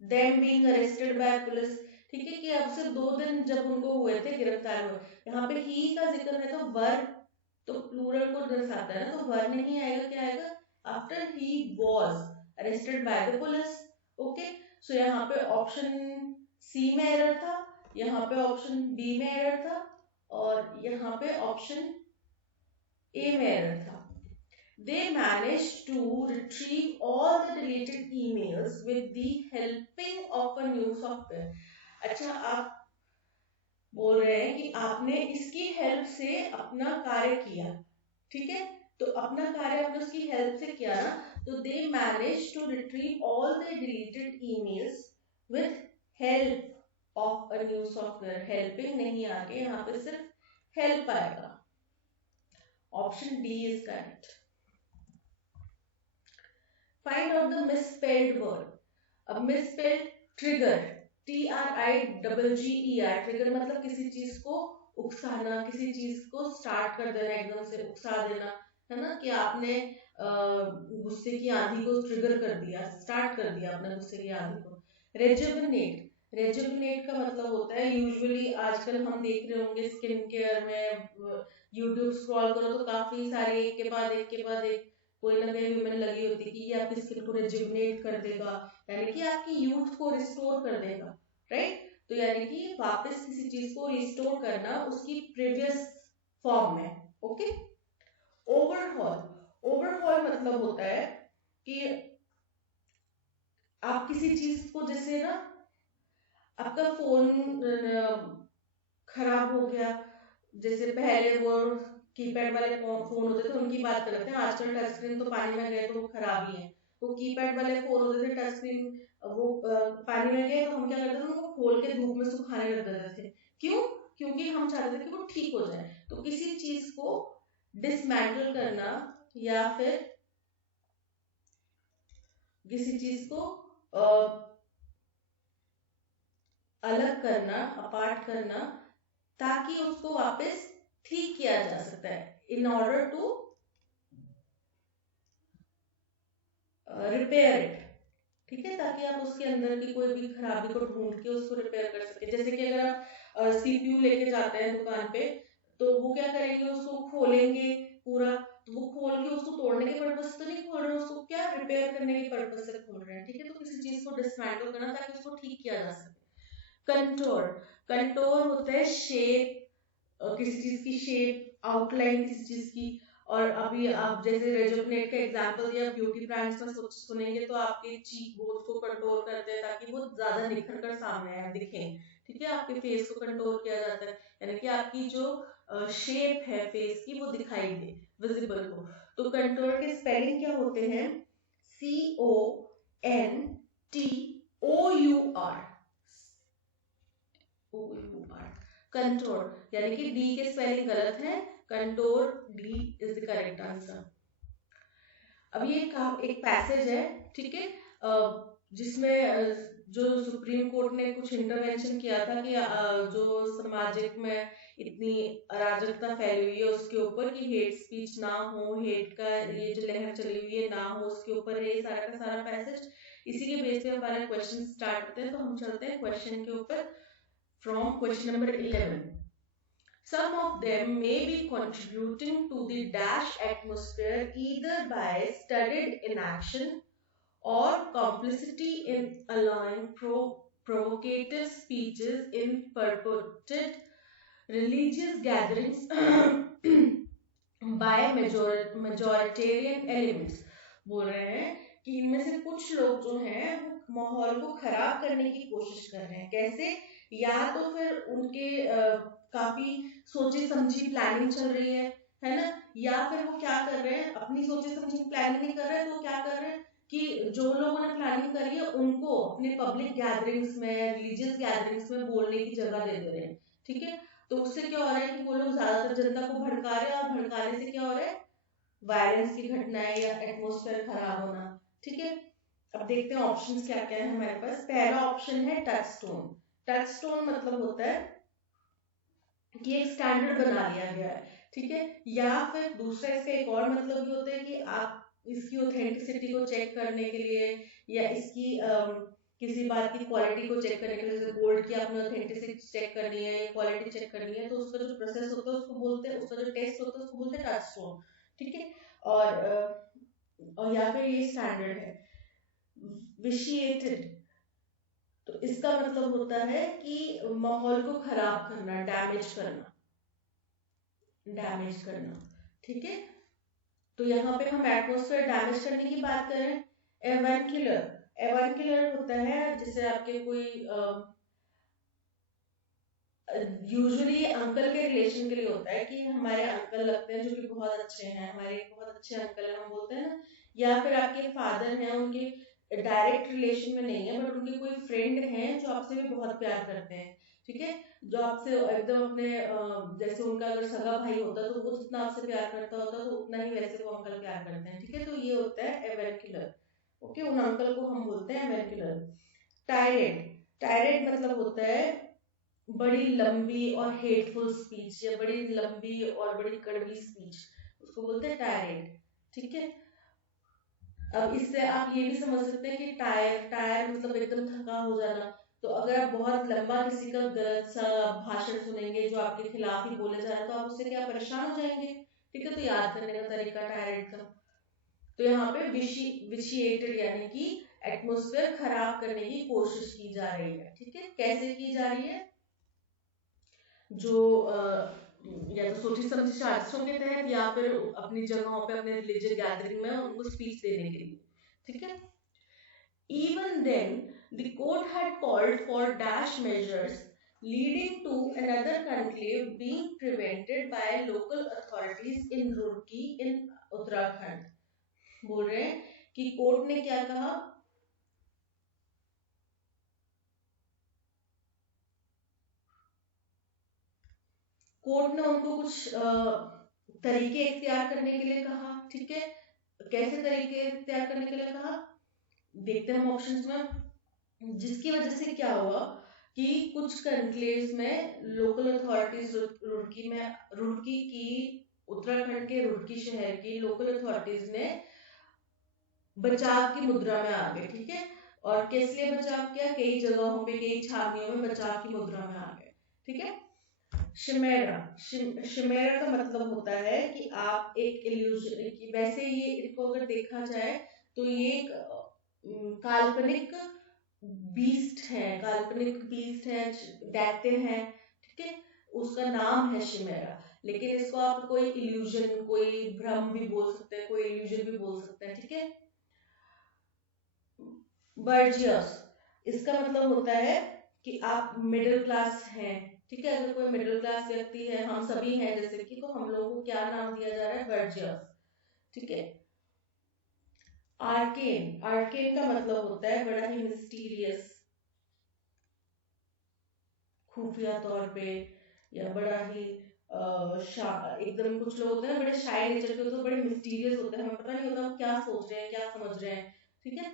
them being arrested bye police, ठीक है। कि अब सिर्फ 2 दिन जब उनको हुए थे, गिरफ्तार हुए, यहाँ पे ही का जिक्र है तो वर तो प्लूरल को दर्शाता है ना, तो वर नहीं आएगा, क्या आएगा, after he was arrested by the police. Okay, so यहाँ पे ऑप्शन सी में एरर था, यहाँ पे ऑप्शन बी में एरर था और यहाँ पे ऑप्शन ए में एरर था। They managed to retrieve all the deleted emails with the helping of a new software. अच्छा, आप बोल रहे हैं कि आपने इसकी हेल्प से अपना कार्य किया, ठीक है। तो अपना कार्य आपने उसकी हेल्प से किया ना, तो they managed to retrieve all the deleted emails with help of a new software, helping नहीं आगे, यहाँ पे सिर्फ हेल्प आएगा। Option D is correct. Find out the misspelled word. अब मिसस्पेल्ड ट्रिगर, TRIGGER, ट्रिगर मतलब किसी चीज को उकसाना, किसी चीज को स्टार्ट कर देना, एकदम से उकसा देना, है ना, कि आपने गुस्से की आंधी को ट्रिगर कर दिया, स्टार्ट कर दिया अपने गुस्से की आंधी को। रेजुविनेट, रेजुविनेट का मतलब होता है, यूजुअली आजकल हम देख रहे होंगे स्किन केयर में, यूट्यूब स्क्रॉल करो तो काफी सारे एक के बाद एक कोई ना कोई विमेन लगी होती है कि ये आपकी स्किन को रेजुविनेट कर देगा, यानी कि आपकी यूथ को रिस्टोर कर देगा, राइट। तो यानी कि वापस किसी चीज को रिस्टोर करना उसकी प्रीवियस फॉर्म में, ओके। ओवरहॉल, ओवरहॉल मतलब होता है कि आप किसी चीज को, जैसे ना आपका फोन खराब हो गया, जैसे पहले वो कीपैड वाले फोन होते थे उनकी बात कर रहे थे, आजकल टच स्क्रीन तो पानी में गए तो वो खराब ही है। वो कीपैड वाले फोन होते थे, टच स्क्रीन, वो पानी में गए तो हम क्या करते थे, उनको खोल के धूप में सुखाने रख देते थे। क्यों? क्योंकि हम चाहते थे कि वो ठीक हो जाए। तो किसी चीज को डिसमेंटल करना या फिर किसी चीज को अलग करना, अपार्ट करना, ताकि उसको वापस ठीक किया जा सकता है, in order to repair it, ठीक है, ताकि आप उसके अंदर की कोई भी खराबी को ढूंढ के उसको रिपेयर कर सके। जैसे कि अगर आप CPU लेके जाते हैं दुकान पे, तो वो क्या करेंगे, उसको खोलेंगे पूरा, तो वो खोल के उसको तोड़ने के पर्पज से तो नहीं खोल रहे, उसको क्या रिपेयर करने के पर्पज से खोल रहे हैं, ठीक है। तो किसी चीज को डिसमेंटल करना ताकि उसको ठीक किया जा सके। कंटोर, कंटोर होता है शेप, किसी चीज की शेप, आउटलाइन किसी चीज की। और अभी आप जैसे रेजुविनेट का एग्जांपल दिया, ब्यूटी ब्रांड्स में सुनेंगे तो आपके चीक बोन्स को कंट्रोल करते हैं ताकि वो ज्यादा निखर कर सामने आए, दिखें, ठीक है। आपके फेस को कंट्रोल किया जाता है, यानी कि आपकी जो शेप है फेस की वो दिखाई दे, विजिबल हो। तो कंट्रोल के स्पेलिंग क्या होते हैं? CONTOUR, कंट्रोल, यानी कि डी के स्पेलिंग गलत है, control, D is the correct answer. अब ये एक पैसेज है, ठीक है, जिसमें जो सुप्रीम कोर्ट ने कुछ इंटरवेंशन किया था कि जो सामाजिक में इतनी अराजकता फैली हुई है उसके ऊपर, कि हेट स्पीच ना हो, हेट का ये जो लहर चली हुई है ना हो, उसके ऊपर है सारा का सारा पैसेज। इसी के बेस पे हमारा क्वेश्चन स्टार्ट करते हैं, तो हम चलते हैं क्वेश्चन के ऊपर। From question number 11. Some of them may be contributing to the dash atmosphere either by studied inaction or complicity in allowing provocative speeches in purported religious gatherings by majoritarian elements। बोल रहे हैं कि इनमें से कुछ लोग जो हैं वो माहौल को खराब करने की कोशिश कर रहे हैं। कैसे? या तो फिर उनके काफी सोची समझी प्लानिंग चल रही है ना, या फिर वो क्या कर रहे हैं, अपनी सोची समझी प्लानिंग नहीं कर रहे हैं, तो क्या कर रहे हैं कि जो लोगों ने प्लानिंग करी है उनको अपने पब्लिक गैदरिंग्स में, रिलीजियस गैदरिंग्स में बोलने की जगह दे रहे हैं, ठीक है। तो उससे क्या हो रहा है कि वो लोग ज्यादातर जनता को भड़का रहे हैं, और भड़काने से क्या हो रहा है, वायलेंस की घटनाएं या एटमॉस्फेयर खराब होना, ठीक है। अब देखते हैं ऑप्शंस क्या क्या है हमारे पास। पहला ऑप्शन है टच स्टोन। टच स्टोन मतलब होता है कि एक स्टैंडर्ड बना लिया गया है, ठीक है। या फिर दूसरा इसका एक और मतलब भी होता है कि आप इसकी ऑथेंटिसिटी को चेक करने के लिए, या इसकी किसी बात की क्वालिटी को चेक करने के लिए, जैसे गोल्ड की आपने ऑथेंटिसिटी चेक करनी है या क्वालिटी चेक करनी है, तो उसका जो प्रोसेस होता है उसको बोलते हैं, उसका जो टेस्ट होता है उसको बोलते हैं टच स्टोन, ठीक है। और या फिर ये स्टैंडर्ड है। विशिएटेड, तो इसका मतलब होता है कि माहौल को खराब करना, डैमेज करना, डैमेज करना, ठीक है। तो यहाँ पे हम एटमॉस्फेयर डैमेज करने की बात करें। एवेंकुलर, एवेंकुलर होता है जैसे आपके कोई यूजुअली अंकल के रिलेशन के लिए होता है कि हमारे अंकल लगते हैं जो कि बहुत अच्छे हैं, हमारे बहुत अच्छे अंकल हैं हम बोलते हैं ना, या फिर आपके फादर हैं, उनके डायरेक्ट रिलेशन में नहीं है, बट उनके कोई फ्रेंड हैं जो आपसे भी बहुत प्यार करते हैं, ठीक है, जो आपसे एकदम अपने जैसे उनका अगर सगा भाई होता तो वो जितना आपसे प्यार करता होता तो उतना ही वैसे वो अंकल प्यार करते हैं, ठीक है, तो ये होता है एवेंकुलर। ओके, उन अंकल को हम बोलते हैं एवेंकुलर। टायरेट, टायरेट मतलब होता है बड़ी लंबी और हेटफुल स्पीच, या बड़ी लंबी और बड़ी कड़वी स्पीच, उसको बोलते हैं टायरेट, ठीक है। अब इससे आप ये भी समझ सकते हैं कि टायर, टायर मतलब एकदम थका हो जाना। तो अगर आप बहुत लंबा किसी का गलत सा भाषण सुनेंगे जो आपके खिलाफ ही बोले जा रहा है, तो आप उससे क्या परेशान हो जाएंगे, ठीक है, तो याद करने का तरीका टायरेट का। तो यहाँ पे विशिएटेड यानी कि एटमोस्फेयर खराब करने की कोशिश की जा रही है, ठीक है, कैसे की जा रही है, जो या तो सोची समझी साजिशों के तहत या फिर अपनी जगहों पे अपने रिलीजियस गैदरिंग में उनको स्पीच देने के लिए, ठीक है। Even then, the court had called for dash measures leading to another conclave being prevented by local authorities in Roorkee in Uttarakhand. बोल रहे हैं कि कोर्ट ने क्या कहा, कोर्ट ने उनको कुछ तरीके इख्तियार करने के लिए कहा, ठीक है, कैसे तरीके इख्तियार करने के लिए कहा, देखते हैं हम ऑप्शंस में। जिसकी वजह से क्या हुआ कि कुछ कंक्लेव्स में लोकल अथॉरिटीज रुड़की में, रुड़की की, उत्तराखंड के रुड़की शहर की लोकल अथॉरिटीज ने बचाव की मुद्रा में आ गए, ठीक है, और किस लिए बचाव किया, कई जगहों पे कई छावनियों में बचाव की मुद्रा में आ गए, ठीक है। शिमेरा, शिमेरा का मतलब होता है कि आप एक इल्यूजन, वैसे ये इसको अगर देखा जाए तो ये एक काल्पनिक बीस्ट है, काल्पनिक बीस्ट है, दैत्य है, ठीक है, उसका नाम है शिमेरा, लेकिन इसको आप कोई इल्यूजन, कोई भ्रम भी बोल सकते हैं, कोई इल्यूजन भी बोल सकते हैं, ठीक है। बर्जियस, इसका मतलब होता है कि आप मिडिल क्लास हैं, ठीक है, अगर कोई मिडिल क्लास व्यक्ति है, हम सभी हैं जैसे कि, तो हम लोगों को क्या नाम दिया जा रहा है, बर्जियस, ठीक है। आर्केन, आर्केन का मतलब होता है बड़ा ही मिस्टीरियस, खुफिया तौर पे, या बड़ा ही एकदम, कुछ लोग होते हैं बड़े शाय नेचर के, तो बड़े मिस्टीरियस होते हैं, हमें पता नहीं होता हम क्या सोच रहे हैं, क्या समझ रहे हैं, ठीक है।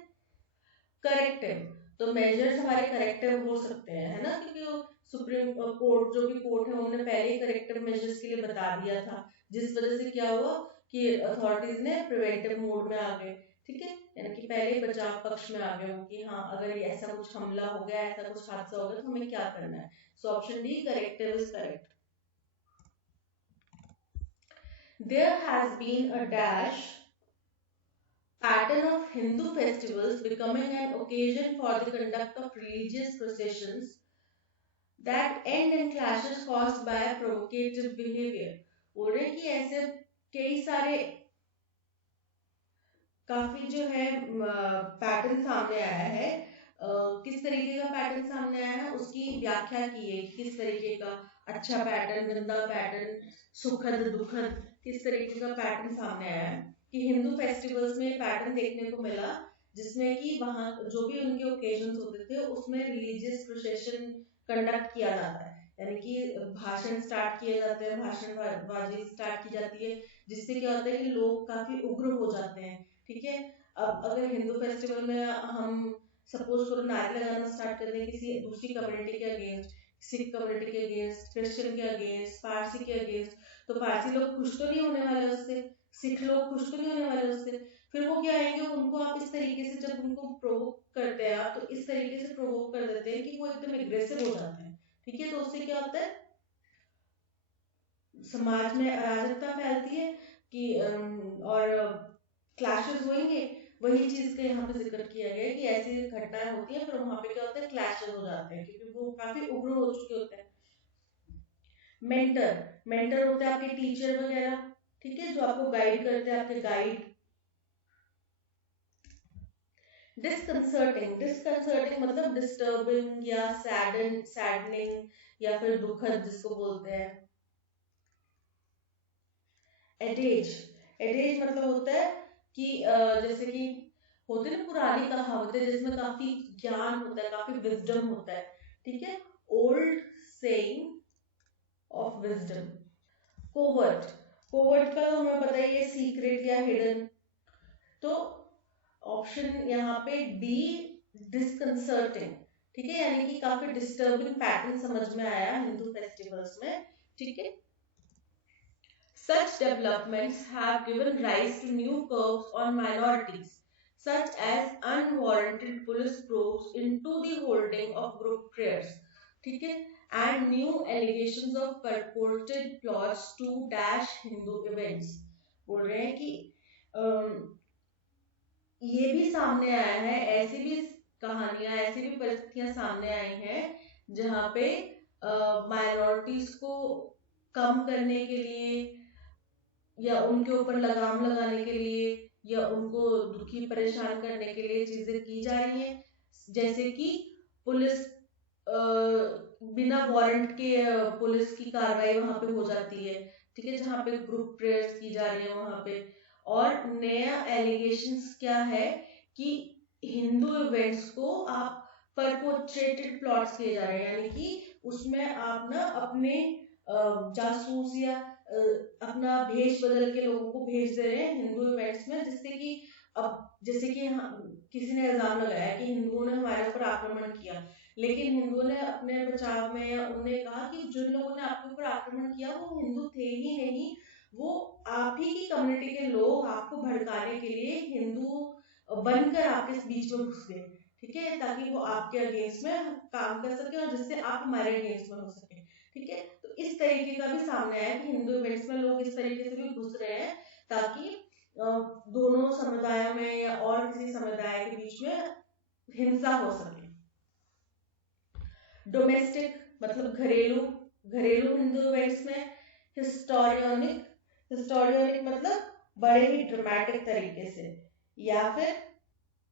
करेक्टिव, तो मेजर्स हमारे करेक्टिव हो सकते हैं, है ना, क्योंकि सुप्रीम कोर्ट, जो भी कोर्ट है, उन्होंने पहले ही करेक्टिव मेजर्स के लिए बता दिया था, जिस वजह से क्या हुआ कि अथॉरिटीज ने प्रिवेंटिव मोड में आ गए, ठीक है, यानी कि पहले ही बचाव पक्ष में आ गए हो कि हाँ अगर ऐसा कुछ हमला हो गया, ऐसा कुछ हादसा हो गया तो हमें क्या करना है, so option D corrective is correct. There has been a dash pattern of Hindu festivals becoming an occasion for the conduct of religious processions that end in clashes caused by provocative behavior। बोल रहे कि ऐसे कई सारे, काफी जो है pattern सामने आया है, किस तरीके का पैटर्न सामने आया है उसकी व्याख्या की है, किस तरीके का, अच्छा पैटर्न, गंदा पैटर्न, सुखद दुखद, किस तरीके का पैटर्न सामने आया है कि हिंदू फेस्टिवल्स में पैटर्न देखने को मिला, जिसमें कि वहां जो भी उनके ओकेजन्स होते थे उसमें रिलीजियस प्रोसेशन कंडक्ट किया जाता है, यानी कि भाषण स्टार्ट किए जाते हैं, भाषण बाजी स्टार्ट की जाती है, जिससे क्या होता है कि लोग काफी उग्र हो जाते हैं, ठीक है। अब अगर हिंदू फेस्टिवल में हम सपोज करो नारे लगाना स्टार्ट कर दें किसी दूसरी कम्युनिटी के अगेंस्ट, सिख कम्युनिटी के अगेंस्ट, क्रिश्चियन के अगेंस्ट, पारसी के अगेंस्ट, तो पारसी लोग खुश तो नहीं होने वाले उससे, सिख लोग खुश तो नहीं होने वाले उससे, फिर वो क्या आएंगे, उनको आप इस तरीके से जब उनको प्रोवोक करते हैं आप, तो इस तरीके से प्रोवोक कर देते हैं कि वो एकदम एग्रेसिव हो जाते हैं, ठीक है, तो उससे क्या होता है, समाज में अराजकता फैलती है कि और क्लैशेस होंगे। वही चीज का यहाँ पे जिक्र किया गया है कि ऐसी घटनाएं होती हैं, फिर वहां पे क्या होता है, क्लैशेस हो जाते हैं क्योंकि वो काफी उग्र हो चुके होते हैं। मेंटर, मेंटर होते हैं आपके टीचर वगैरह, ठीक है, जो आपको गाइड करते हैं, आपके गाइड। डिस्कंसर्टिंग, डिस्कंसर्टिंग मतलब डिस्टर्बिंग या सैडनिंग या फिर दुखद जिसको बोलते हैं। एडेज, एडेज मतलब होता है कि जैसे कि होते ना पुरानी कहावतें जिसमें काफी ज्ञान होता है, काफी विजडम होता है, ठीक है, old saying of wisdom. Covert, covert का तो हमें पता ही है, सीक्रेट या हिडन। तो ऑप्शन यहाँ पे डी, डिस्कंसर्टिंग, ठीक है, यानी कि काफी डिस्टर्बिंग पैटर्न समझ में आया हिंदू फेस्टिवल्स में, ठीक है। Such developments have given rise to new curbs on minorities, such as unwarranted police probes into the holding of group prayers, ठीक है, and new allegations of purported plots to dash Hindu events। बोल रहे हैं कि ये भी सामने आया है, ऐसी भी कहानियां, ऐसी भी परिस्थितियां सामने आई हैं जहाँ पे माइनॉरिटीज को कम करने के लिए या उनके ऊपर लगाम लगाने के लिए या उनको दुखी परेशान करने के लिए चीजें की जा रही हैं। जैसे कि पुलिस बिना वारंट के पुलिस की कार्रवाई वहां पे हो जाती है, ठीक है, जहाँ पे ग्रुप प्रेयर्स की जा रही है वहां पे। और नया एलिगेशंस क्या है कि हिंदू इवेंट्स को आप परपोट्रेटेड प्लॉट्स किए जा रहे हैं, यानी कि उसमें आप ना अपने जासूस या अपना भेष बदल के लोगों को भेज दे रहे हैं हिंदू इवेंट्स में, जिससे कि अब जैसे कि किसी ने इल्जाम लगाया कि हिंदुओं ने हमारे ऊपर आक्रमण किया, लेकिन हिंदुओं ने अपने बचाव में या उन्होंने कहा कि जिन लोगों ने आपके ऊपर आक्रमण किया वो हिंदू थे ही नहीं, वो आप ही की कम्युनिटी के लोग आपको भड़काने के लिए हिंदू बनकर आपके बीच में घुस गए, ठीक है, ताकि वो आपके अगेंस्ट में काम कर सके और जिससे आप हमारे अगेंस्ट में हो सके, ठीक है। तो इस तरीके का भी सामने आया कि हिंदू इवेंट्स में लोग इस तरीके से भी घुस रहे हैं ताकि दोनों समुदायों में या और किसी समुदाय के बीच में हिंसा हो सके। डोमेस्टिक मतलब घरेलू, घरेलू हिंदू इवेंट्स में हिस्टोरियोनिक, हिस्टोरियोनिक मतलब बड़े ही ड्रामेटिक तरीके से, या फिर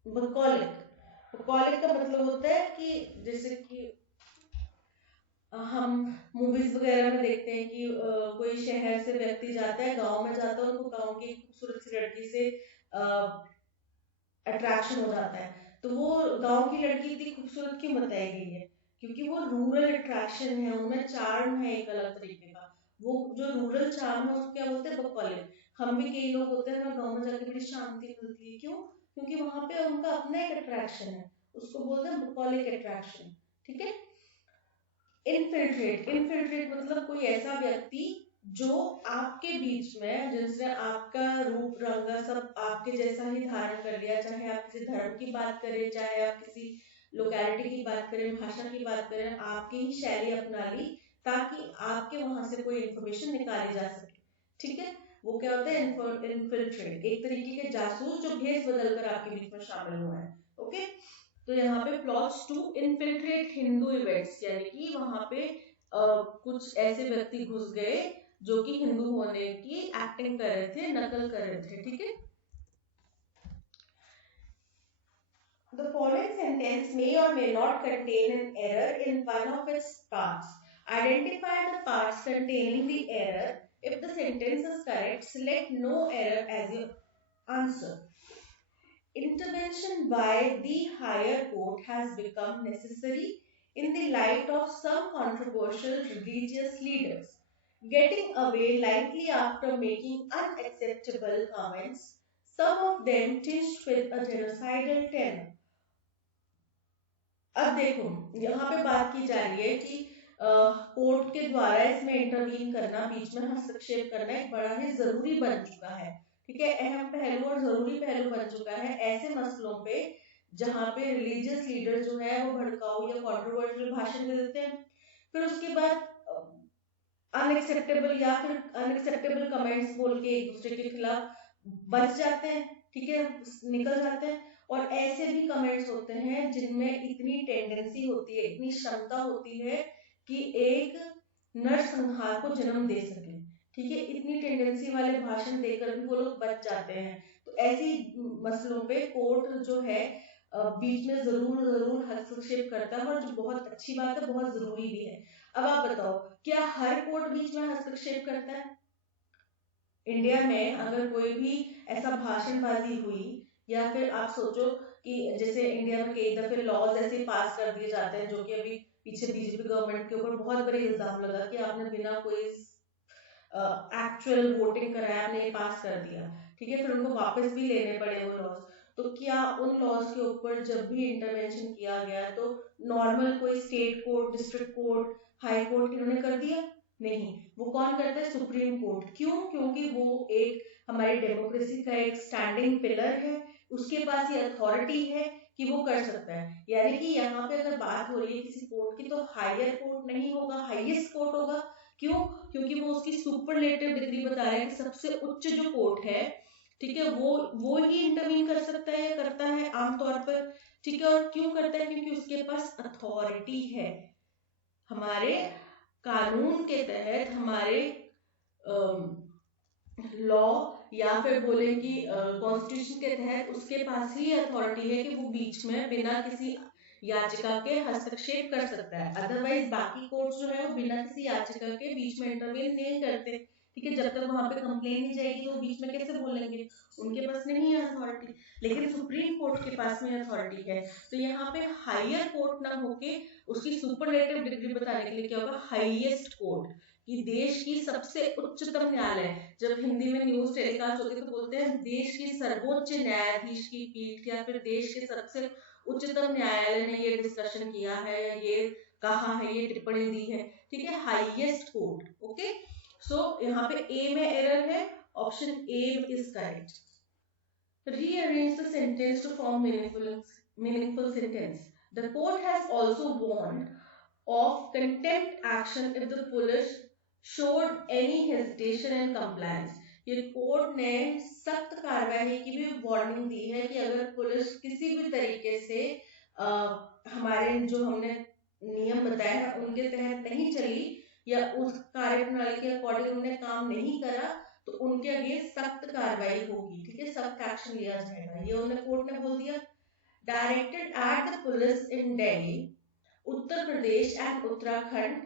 बकॉलिक, बकॉलिक का मतलब होता है कि जैसे कि हम मूवीज वगैरह में देखते हैं कि कोई शहर से व्यक्ति जाता है, गांव में जाता है, उनको गांव की खूबसूरत सी लड़की से अट्रैक्शन हो जाता है, तो वो गांव की लड़की इतनी खूबसूरत क्यों बताई गई है, क्योंकि वो रूरल अट्रैक्शन है, उनमें चार्म है एक अलग तरीके का, वो जो रूरल चार्म है उसको क्या बोलते हैं, बकॉलिक। हम भी कई लोग होते हैं हमें गाँव में जाके बड़ी शांति मिलती है, क्यों, क्योंकि वहां पे उनका अपना एक अट्रैक्शन है, उसको बोलते हैं बकॉलिक अट्रैक्शन, ठीक है। इनफिल्ट्रेट, इनफिल्ट्रेट मतलब कोई ऐसा व्यक्ति जो आपके बीच में, जिसने आपका रूप रंग सब आपके जैसा ही धारण कर लिया, चाहे आप किसी धर्म की बात करें, चाहे आप किसी लोकेलिटी की बात करें, भाषा की बात करें, आपकी ही शैली अपना ली ताकि आपके वहां से कोई इंफॉर्मेशन निकाली जा सके, ठीक है। वो क्या होता है, इनफिल्ट्रेट, एक तरीके के जासूस जो भेष बदल कर आपके बीच में शामिल हुआ है, ओके। तो यहाँ पे plots to infiltrate Hindu events, यानी कि वहां पे कुछ ऐसे व्यक्ति घुस गए जो कि हिंदू होने की एक्टिंग कर रहे थे, नकल कर रहे थे, ठीक है। The following sentence may or may not contain an error in one of its parts. Identify the parts containing the error. If the sentence is correct, select no error as your answer. Intervention by the higher court has become necessary in the light of some controversial religious leaders getting away lightly after making unacceptable comments, some of them tinged with a genocidal tenor. अब देखो, यहाँ पे बात की जा रही है कि कोर्ट के द्वारा इसमें इंटरवीन करना, बीच में हस्तक्षेप करना एक बड़ा ही जरूरी बन चुका है, ठीक है, अहम पहलू और जरूरी पहलू बन चुका है ऐसे मसलों पे जहाँ पे रिलीजियस लीडर जो है वो भड़काऊ या कंट्रोवर्शियल भाषण दे देते हैं, फिर उसके बाद अनएक्सेप्टेबल या फिर अनएक्सेप्टेबल कमेंट्स बोल के एक दूसरे के खिलाफ बच जाते हैं, ठीक है, निकल जाते हैं। और ऐसे भी कमेंट्स होते हैं जिनमें इतनी टेंडेंसी होती है, इतनी क्षमता होती है कि एक नरसंहार को जन्म दे सके, ठीक है, इतनी टेंडेंसी वाले भाषण देकर भी वो लोग बच जाते हैं। तो ऐसी मसलों पे कोर्ट जो है बीच में जरूर जरूर हस्तक्षेप करता है, और जो बहुत अच्छी बात है, बहुत जरूरी भी है। अब आप बताओ, क्या हर कोर्ट बीच में हस्तक्षेप करता है? इंडिया में अगर कोई भी ऐसा भाषणबाजी हुई या फिर आप सोचो कि जैसे इंडिया में कई दफे लॉज ऐसे पास कर दिए जाते हैं, जो कि अभी पीछे बीजेपी गवर्नमेंट के ऊपर बहुत बड़े इल्जाम लगा कि आपने बिना कोई एक्चुअल वोटिंग कराया आपने ये पास कर दिया, ठीक है, फिर उनको वापस भी लेने पड़े वो लॉज। तो क्या उन लॉज के ऊपर जब भी इंटरवेंशन किया गया तो नॉर्मल कोई state court, district court, high court इन्होंने कर दिया? नहीं। वो कौन करता है? Supreme court. क्यों? क्योंकि वो एक हमारी डेमोक्रेसी का एक स्टैंडिंग पिलर है, उसके पास ये अथॉरिटी है कि वो कर सकता है। यानी कि यहाँ पे अगर बात हो रही है किसी कोर्ट की, तो हायर कोर्ट नहीं होगा, हाईएस्ट कोर्ट होगा। क्यों? क्योंकि वो उसकी सुपरलेटिव डिग्री बता रहा है कि सबसे उच्च जो कोर्ट है, ठीक है, वो ही इंटरवीन कर सकता है या करता है आमतौर पर, ठीक है। और क्यों करता है? क्योंकि उसके पास अथॉरिटी है। हमारे कानून के तहत, हमारे लॉ या फिर बोले कि कॉन्स्टिट्यूशन के तहत उसके पास ही अथॉरिटी है कि वो बीच में बिना किसी याचिका के हस्तक्षेप कर सकता है। अदरवाइज बाकी कोर्ट्स जो है वो बिना किसी याचिका के बीच में इंटरवीन नहीं करते, ठीक है। जब तक वहां पे कंप्लेन नहीं जाएगी तो बीच में कैसे बोलेंगे? उनके पास नहीं है अथॉरिटी। लेकिन सुप्रीम कोर्ट के पास में अथॉरिटी है। तो यहाँ पे हायर कोर्ट ना होके उसकी सुपरलेटिव डिग्री बताने के लिए क्या होगा? हाईएस्ट कोर्ट, कि देश की सबसे उच्चतम न्यायालय। जब हिंदी में न्यूज टेलीकास्ट होती है तो बोलते हैं देश की सर्वोच्च न्यायाधीश की पीठ, या फिर देश के सबसे उच्चतम न्यायालय ने ये डिस्कशन किया है, ये कहा है, ये टिप्पणी दी है, ठीक है। Highest court, okay. सो यहाँ पे ए में एरर है, option A is correct. Rearrange the sentence to form meaningful sentence. The court has also warned of contempt action if the police showed any hesitation in compliance. ये court ने सख्त कार्रवाई की भी वार्निंग दी है कि अगर पुलिस किसी भी तरीके से हमारे जो हमने नियम बताए हैं उनके तहत नहीं चली, या उस कार्यप्रणाली के अकॉर्डिंग उन्होंने काम नहीं करा, तो उनके अगेंस्ट सख्त कार्रवाई होगी, ठीक है, सख्त एक्शन लिया जाएगा, ये उन्हें कोर्ट ने बोल दिया। Directed at the police in Delhi, Uttar Pradesh and Uttarakhand,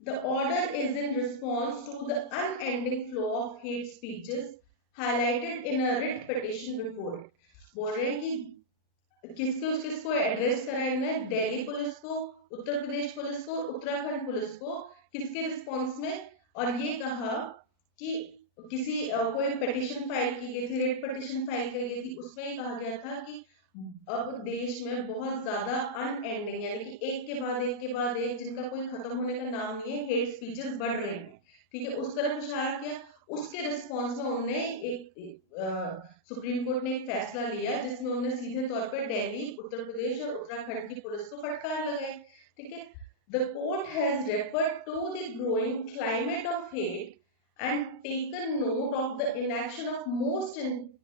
the order is in response to the unending flow of hate speeches highlighted in a writ petition before it. बोल रहे हैं कि किसको एड्रेस करा है इन्हें? दिल्ली पुलिस को, उत्तर प्रदेश पुलिस को, उत्तराखंड पुलिस को, किसके रिस्पॉन्स में? और ये कहा कि किसी कोई पिटीशन फाइल की गई थी, रेट पिटीशन फाइल की गई थी, उसमें ये कहा गया था कि अब देश में बहुत ज्यादा अनएंडिंग, यानी कि एक के बाद एक जिनका कोई खत्म होने का नाम नहीं है, हेट स्पीचेस बढ़ रहे हैं, ठीक है, उस तरफ इशारा किया। उसके रिस्पॉन्स में उन्होंने सुप्रीम कोर्ट ने एक फैसला लिया जिसमें उन्होंने सीधे तौर पर दिल्ली, उत्तर प्रदेश और उत्तराखंड की पुलिस को फटकार लगाई, ठीक है। The court has referred to the growing climate of hate and taken note of the inaction of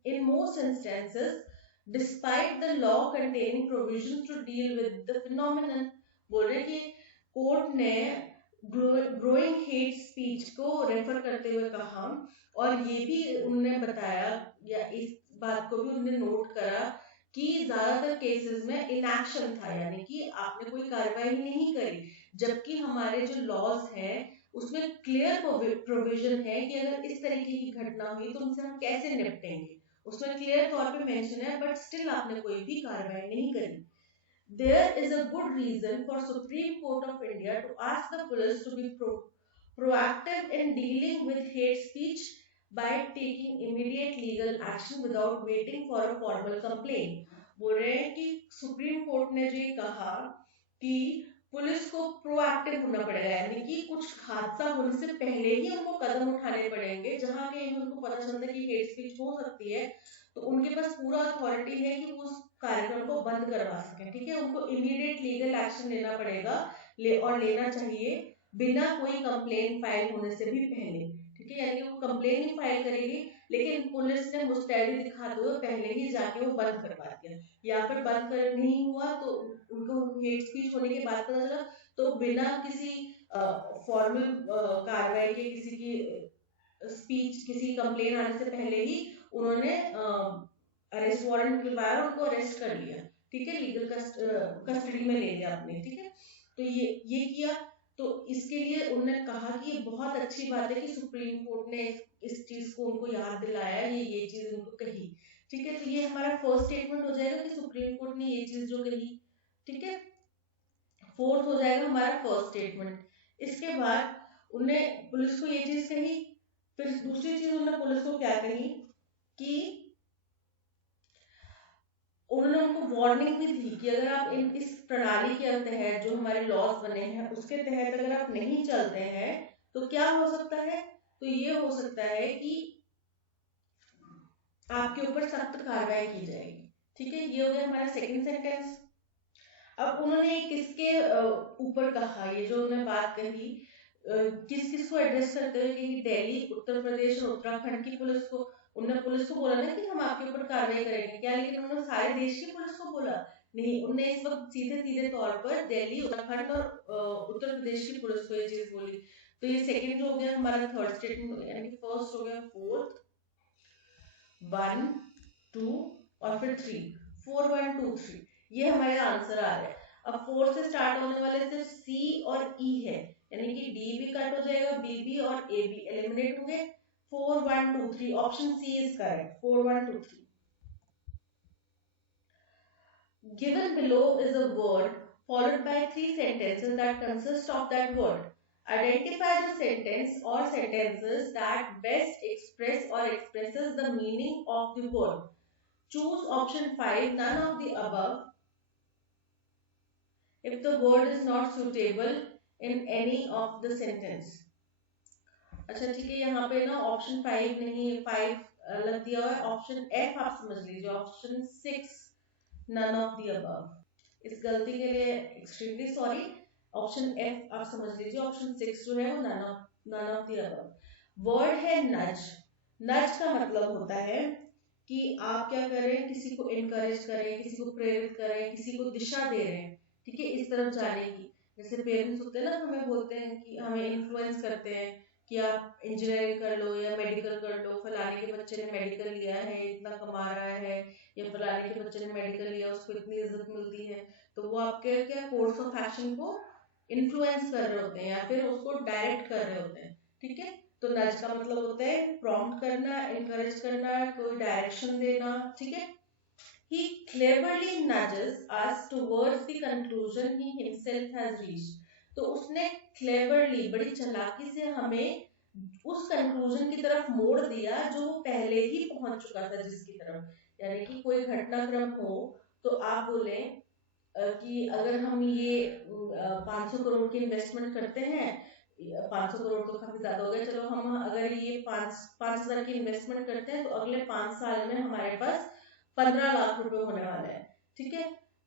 in most instances despite the law containing provisions to deal with the phenomenon। बोल रहे कि court ने growing hate speech को refer करते हुए कहा, और ये भी उन्होंने बताया या इस बात को भी उन्होंने नोट करा कि ज्यादातर केसेस में इनएक्शन था, यानी कि आपने कोई कार्रवाई नहीं करी, जबकि हमारे जो लॉज हैं उसमें क्लियर प्रोविजन है कि अगर इस तरीके की घटना हुई तो उनसे हम कैसे निपटेंगे, उसमें क्लियर तौर पे मेंशन है, बट स्टिल आपने कोई भी कार्रवाई नहीं करी। There is a good reason for Supreme Court of India to ask the police to be proactive in dealing with hate speech by taking immediate legal action without waiting for a formal complaint। बोल रहे हैं कि supreme court ने जो कहा कि police को proactive होना पड़ेगा, यानी कि कुछ हादसा होने से पहले ही उनको कदम उठाने पड़ेंगे, जहां कहीं उनको पता चलता है कि हेट स्पीच हो सकती है, तो उनके पास पूरा अथॉरिटी है कि वो उस कार्यक्रम को बंद करवा सके, ठीक है। उनको इमीडिएट लीगल एक्शन लेना पड़ेगा, और लेना चाहिए बिना कोई कंप्लेन फाइल होने से भी पहले, ठीक है। यानी वो कंप्लेन ही फाइल करेगी, लेकिन पुलिस ने मुस्तैदी दिखाते हुए पहले ही जाके वो बंद करवा दिया, या फिर बंद कर नहीं हुआ तो उनको हेट स्पीच होने के बाद पता चला, तो बिना किसी फॉर्मल कार्रवाई के, किसी की स्पीच, किसी कंप्लेन आने से पहले ही उन्होंने अरेस्ट वारंट निकलवाया और उनको अरेस्ट कर लिया, ठीक है, लीगल कस्टडी में ले लिया आपने, ठीक है। तो ये किया, तो इसके लिए उन्होंने कहा कि ये बहुत अच्छी बात है कि सुप्रीम कोर्ट ने इस चीज को उनको याद दिलाया, ये चीज उनको कही, ठीक है, तो ये हमारा फर्स्ट स्टेटमेंट हो जाएगा कि सुप्रीम कोर्ट ने ये चीज जो कही, ठीक है, फोर्थ हो जाएगा हमारा फर्स्ट स्टेटमेंट। इसके बाद उन्होंने पुलिस को ये चीज कही, फिर दूसरी चीज उन्होंने पुलिस को क्या कही कि उन्होंने उनको वार्निंग भी दी कि अगर आप इस प्रणाली के तहत जो हमारे लॉज बने हैं उसके तहत अगर आप नहीं चलते हैं तो क्या हो सकता है, तो ये हो सकता है कि आपके ऊपर सख्त कार्रवाई की जाएगी। ठीक है, ये हो गया हमारा सेकंड सेंटेंस। अब उन्होंने किसके ऊपर कहा, ये जो उन्होंने बात कही किस किस को एड्रेस करते हुए कि दिल्ली, उत्तर प्रदेश और उत्तराखंड की पुलिस को। उन्होंने पुलिस को बोला ना कि हम आपके ऊपर कार्रवाई करेंगे क्या, लेकिन उन्होंने सारे देश की पुलिस को बोला नहीं, उन्होंने इस वक्त सीधे सीधे तौर पर दिल्ली, उत्तराखंड और उत्तर प्रदेश की पुलिस को ये चीज बोली। तो ये सेकंड हो गया हमारा, थर्ड स्टेटमेंट, यानी फर्स्ट हो गया फोर्थ, 1 2 और फिर 3, 4 1 2 3, ये हमारे आंसर आ रहा है। अब 4 से स्टार्ट होने वाले सिर्फ सी और ई है, यानी कि डी भी कट हो जाएगा, बी भी और ए भी एलिमिनेट होंगे। 4 1 2 3, option C is correct, 4 1 2 3। Given below is a word followed by 3 sentences that consist of that word. Identify the sentence or sentences that best express or expresses the meaning of the word. Choose option 5, none of the above, if the word is not suitable in any of the sentence. अच्छा ठीक है, यहाँ पे ना option 5 नहीं, 5 अलग दिया हुआ है, ऑप्शन एफ आप समझ लीजिए, option 6 none of the above. इस गलती के लिए एक्सट्रीमली सॉरी, ऑप्शन एफ आप समझ लीजिए, ऑप्शन 6 जो है वो none of the above. Word है नज। नज का मतलब होता है कि आप क्या करें, किसी को इनकरेज करें, किसी को प्रेरित करें, किसी को दिशा दे रहे हैं, ठीक है, इस तरफ जाने की। जैसे पेरेंट्स होते हैं ना, हमें बोलते हैं कि हमें इन्फ्लुएंस करते हैं कि आप इंजीनियरिंग कर लो या मेडिकल कर लो, फलाने के बच्चे ने मेडिकल लिया है इतना कमा रहा है, या फलाने के बच्चे ने मेडिकल लिया उसको इतनी इज्जत मिलती है। तो वो आपके क्या कोर्स ऑफ एक्शन को इन्फ्लुएंस कर रहे होते हैं या फिर उसको डायरेक्ट कर रहे होते हैं, ठीक है। तो नज का मतलब होता है प्रॉम्प्ट करना, इनकरेज करना, कोई डायरेक्शन देना, ठीक है। He cleverly nudges us towards the conclusion he himself has reached. तो उसने cleverly, बड़ी चालाकी से हमें उस कंक्लूजन की तरफ मोड़ दिया जो वो पहले ही पहुंच चुका था जिसकी तरफ। यानी कि कोई घटनाक्रम हो तो आप बोले कि अगर हम ये 500 करोड़ की इन्वेस्टमेंट करते हैं, 500 करोड़ तो काफी ज्यादा हो गया, चलो हम अगर ये 5,000 की इन्वेस्टमेंट करते हैं तो अगले 5 साल में हमारे पास 15 लाख रुपए होने वाले हैं, ठीक है।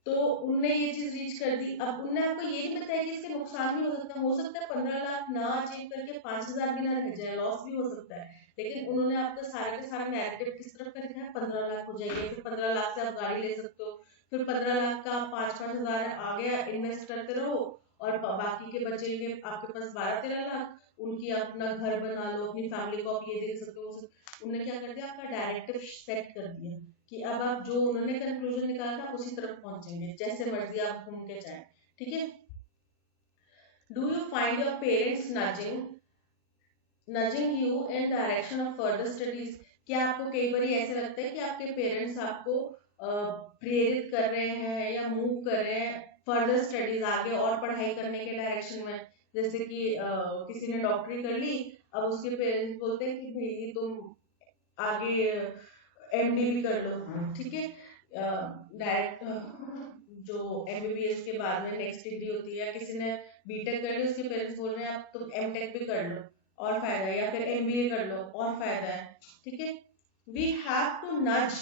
तो उनने ये चीज रीच कर दी। अब उनने आपको ये नहीं बताया कि इसके नुकसान भी हो सकता है 15 लाख ना अचीव करके 5,000 भी ना रह जाए, लॉस भी हो सकता है, लेकिन उन्होंने आपको सारा का सारा नैरेटिव किस तरफ कर दिखाया, 15 लाख हो जाएगी, फिर 15 लाख से आप गाड़ी ले सकते हो, फिर 15 लाख का 5-5 हजार आ गया, इन्वेस्ट करते रहो, और बाकी के बचेंगे आपके पास 12-13 लाख, उनकी अपना घर बना लो, अपनी फैमिली को आप ये दे सकते हो। उन्होंने क्या कर दिया, आपका डायरेक्टिव सेट कर दिया कि अब आप जो उन्होंने कंक्लूजन निकाला था उसी तरफ पहुंचेंगे, जैसे मर्जी आप घूम के जाएं, ठीक है। Do you find your parents nudging you in direction of further studies? क्या आपको कई बार ऐसे लगता है कि आपके पेरेंट्स आपको प्रेरित कर रहे हैं या मूव कर रहे हैं फर्दर स्टडीज, आगे और पढ़ाई करने के डायरेक्शन में? जैसे कि किसी ने डॉक्टरी कर ली, अब उसके पेरेंट्स बोलते हैं कि भाई तुम आगे एमडी भी कर लो, ठीक है, डायरेक्ट जो एमबीबीएस के बाद में नेक्स्ट डिग्री होती है, किसी ने बीटेक कर ली, उसके पेरेंट्स बोल रहे हैं अब तुम एमटेक भी कर लो और फायदा है, या फिर एमबीए कर लो और फायदा है, ठीक है। वी हैव टू नज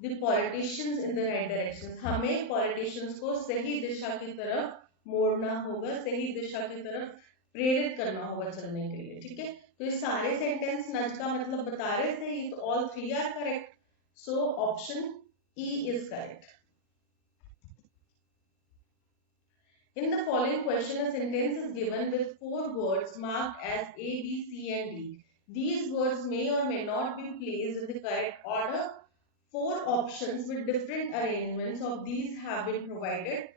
the politicians in the right direction. हमें पॉलिटिशियंस को सही दिशा की तरफ मोड़ना होगा, सही दिशा की तरफ प्रेरित करना होगा चलने के लिए, ठीक है। तो ये सारे सेंटेंस नज का मतलब बता रहे थे, तो all 3 are correct, so option E is correct. In the following question, a sentence is given with 4 words marked as A, B, C and D. These words may or may not be placed in the correct order. 4 options with different arrangements of these have been provided.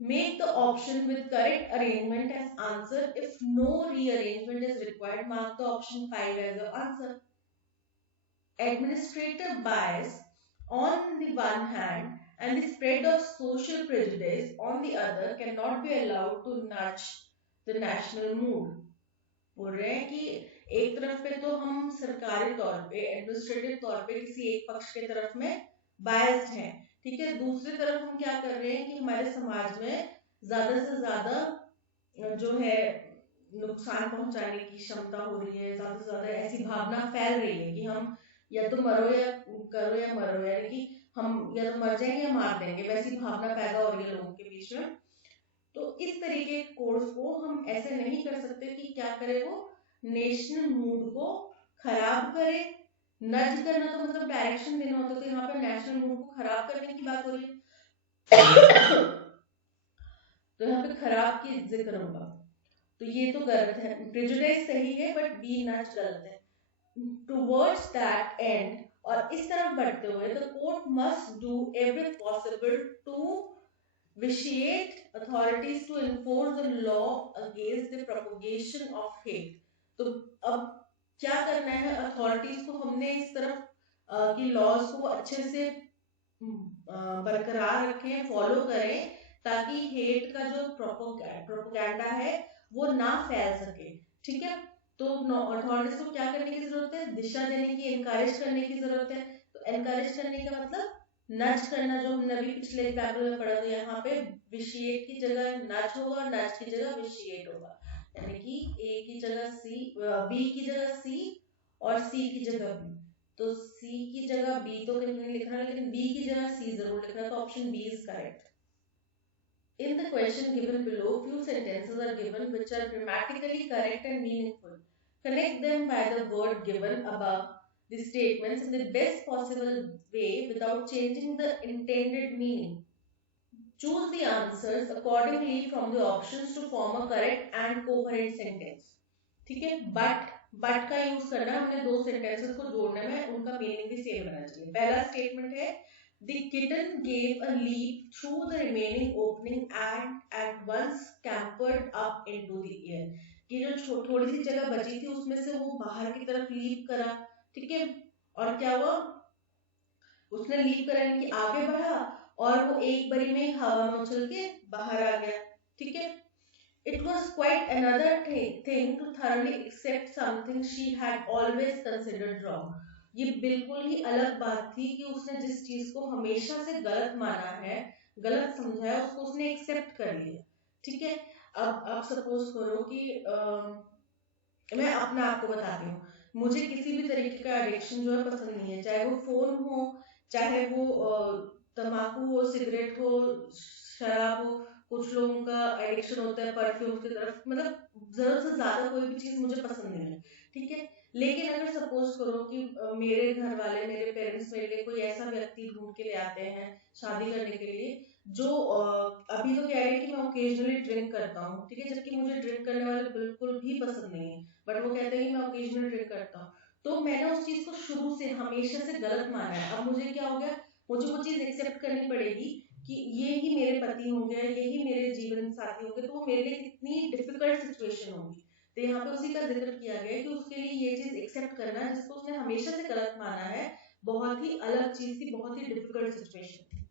Make the option with correct arrangement as answer. If no rearrangement is required, mark the option 5 as the answer. administrative bias on the one hand and the spread of social prejudice on the other cannot be allowed to nudge the national mood. बोल रहे हैं कि एक तरफ पे तो हम सरकारी तौर पे एडमिनिस्ट्रेटिव तौर पे किसी एक पक्ष के तरफ में बायस्ड हैं, ठीक है, दूसरी तरफ हम क्या कर रहे हैं कि हमारे समाज में ज्यादा से ज्यादा जो है नुकसान पहुंचाने की क्षमता हो रही है, ज्यादा से ज्यादा ऐसी भावना फैल रही है कि हम या तो मरो या करो या मरो, यानी कि हम या तो मर जाएंगे या मार देंगे, वैसी भावना पैदा हो रही है लोगों के बीच में। तो इस तरीके के कोर्स को हम ऐसे नहीं कर सकते कि क्या करे वो नेशनल मूड को खराब करे। नज करना तो मतलब डायरेक्शन देना होता है, तो यहाँ पे नेशनल मूड को खराब करने की बात हो रही है। तो यहाँ पे खराब की जिक्र होगा, तो ये तो गलत है। प्रेजुडिस सही है बट बी नज गलत है। टुवर्ड्स दैट एंड, और इस तरफ बढ़ते हुए the court must do every possible to vitiate authorities to enforce the law against the propagation of hate। तो अब क्या करना है अथॉरिटीज को, हमने इस तरफ की लॉज को अच्छे से बरकरार रखें, फॉलो करें, ताकि हेट का जो प्रोपोगेंडा है वो ना फैल सके, ठीक है। तो अथॉरिटीज को क्या करने की जरूरत है, दिशा देने की, एनकरेज करने की जरूरत है। तो एनकरेज करने का मतलब नच करना, जो हमने अभी पिछले एग्जाम्पल में पढ़ा था, यहाँ पे विशिएट की जगह नच होगा और नच की जगह विशिएट होगा, यानी कि ए की जगह सी, बी की जगह सी और सी की जगह बी। तो सी की जगह बी तो कहीं नहीं लिखना, लेकिन बी की जगह सी जरूर लिखना, तो option B is correct. In the question given below, few sentences are given which are grammatically correct and meaningful. Connect them by the word given above the statements in the best possible way without changing the intended meaning. Choose the answers accordingly from the options to form a correct and coherent sentence. ठीक है, but का use करना, हमने दो sentences को जोड़ने में उनका मीनिंग भी सेम रहना चाहिए। पहला स्टेटमेंट है The kitten gave a leap through the remaining opening and at once scampered up into the air। कि जो थोड़ी सी जगह बची थी उसमें से वो बाहर की तरफ लीप करा, ठीक है, और क्या हुआ, उसने लीप करा यानी कि आगे बढ़ा और वो एक बारी में हवा में उछल के बाहर आ गया, ठीक है। It was quite another thing to thoroughly accept something she had always considered wrong। ये बिल्कुल ही अलग बात थी कि उसने जिस चीज को हमेशा से गलत माना है, गलत समझा है, उसको उसने एक्सेप्ट कर लिया, ठीक है। अब आप सपोज करो कि मैं अपना आपको बताती हूँ, मुझे किसी भी तरीके का एडिक्शन जो है पसंद नहीं है, चाहे वो फोन हो, चाहे वो तंबाकू हो, सिगरेट हो, शराब हो। कुछ लोगों का एडिक्शन होता है परफ्यूम की तरफ, मतलब जरूरत से ज्यादा कोई भी चीज मुझे पसंद नहीं है, ठीक है। लेकिन अगर सपोज करो कि मेरे घर वाले, मेरे पेरेंट्स मेरे लिए कोई ऐसा व्यक्ति ढूंढ के ले आते हैं शादी करने के लिए, जो अभी तो कह रहे हैं कि मैं ओकेजनली ड्रिंक करता हूँ, ठीक है, जबकि मुझे ड्रिंक करने वाले बिल्कुल भी पसंद नहीं है, बट वो कहते हैं कि मैं ओकेजनली ड्रिंक करता हूँ। तो मैंने उस चीज को शुरू से हमेशा से गलत माना है। अब मुझे क्या हो गया, मुझे वो चीज एक्सेप्ट करनी पड़ेगी कि ये ही मेरे पति होंगे, यही मेरे जीवन साथी होंगे, तो वो मेरे लिए कितनी डिफिकल्ट सिचुएशन होगी। तो यहाँ पे उसी का जिक्र किया गया कि उसके लिए ये चीज एक्सेप्ट करना जिसको उसने हमेशा से गलत माना है, बहुत ही अलग चीज थी, बहुत ही डिफिकल्ट सिचुएशन थी।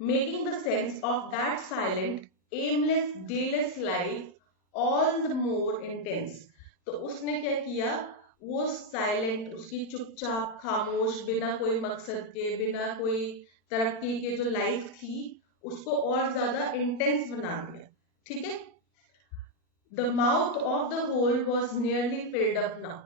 Making the sense of that silent, aimless, dayless life all the more intense। तो उसने क्या किया, वो साइलेंट, उसकी चुपचाप खामोश, बिना कोई मकसद के, बिना कोई तरक्की के जो लाइफ थी, उसको और ज्यादा इंटेंस बना दिया, ठीक है। The mouth of the hole was nearly filled up now।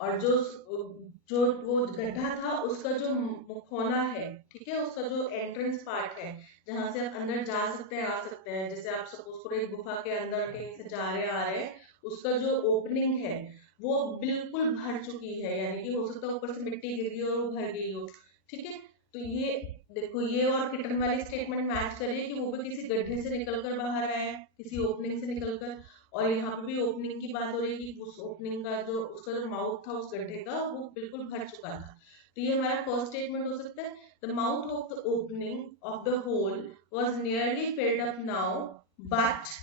और जो वो गड्ढा था उसका जो मुखौना है, ठीक है, उसका जो एंट्रेंस पार्ट है जहां से आप अंदर जा सकते हैं, आ सकते हैं, जैसे आप सपोज करो एक गुफा के अंदर कहीं से जा रहे आ रहे, उसका जो ओपनिंग है वो बिल्कुल भर चुकी है, यानी कि हो सकता है ऊपर से मिट्टी गिरी हो और वो भर गई हो, ठीक है। तो ये देखो, ये और किटन वाली स्टेटमेंट मैच करिए कि वो भी किसी गड्ढे से निकलकर बाहर आए, किसी ओपनिंग से निकलकर, और यहाँ पे भी ओपनिंग की बात हो रही है कि उस ओपनिंग का जो उसका जो माउथ था उस गड्ढे का वो बिल्कुल भर चुका था। तो ये हमारा फर्स्ट स्टेटमेंट हो सकता है, the mouth of the opening of the hole was nearly filled up now but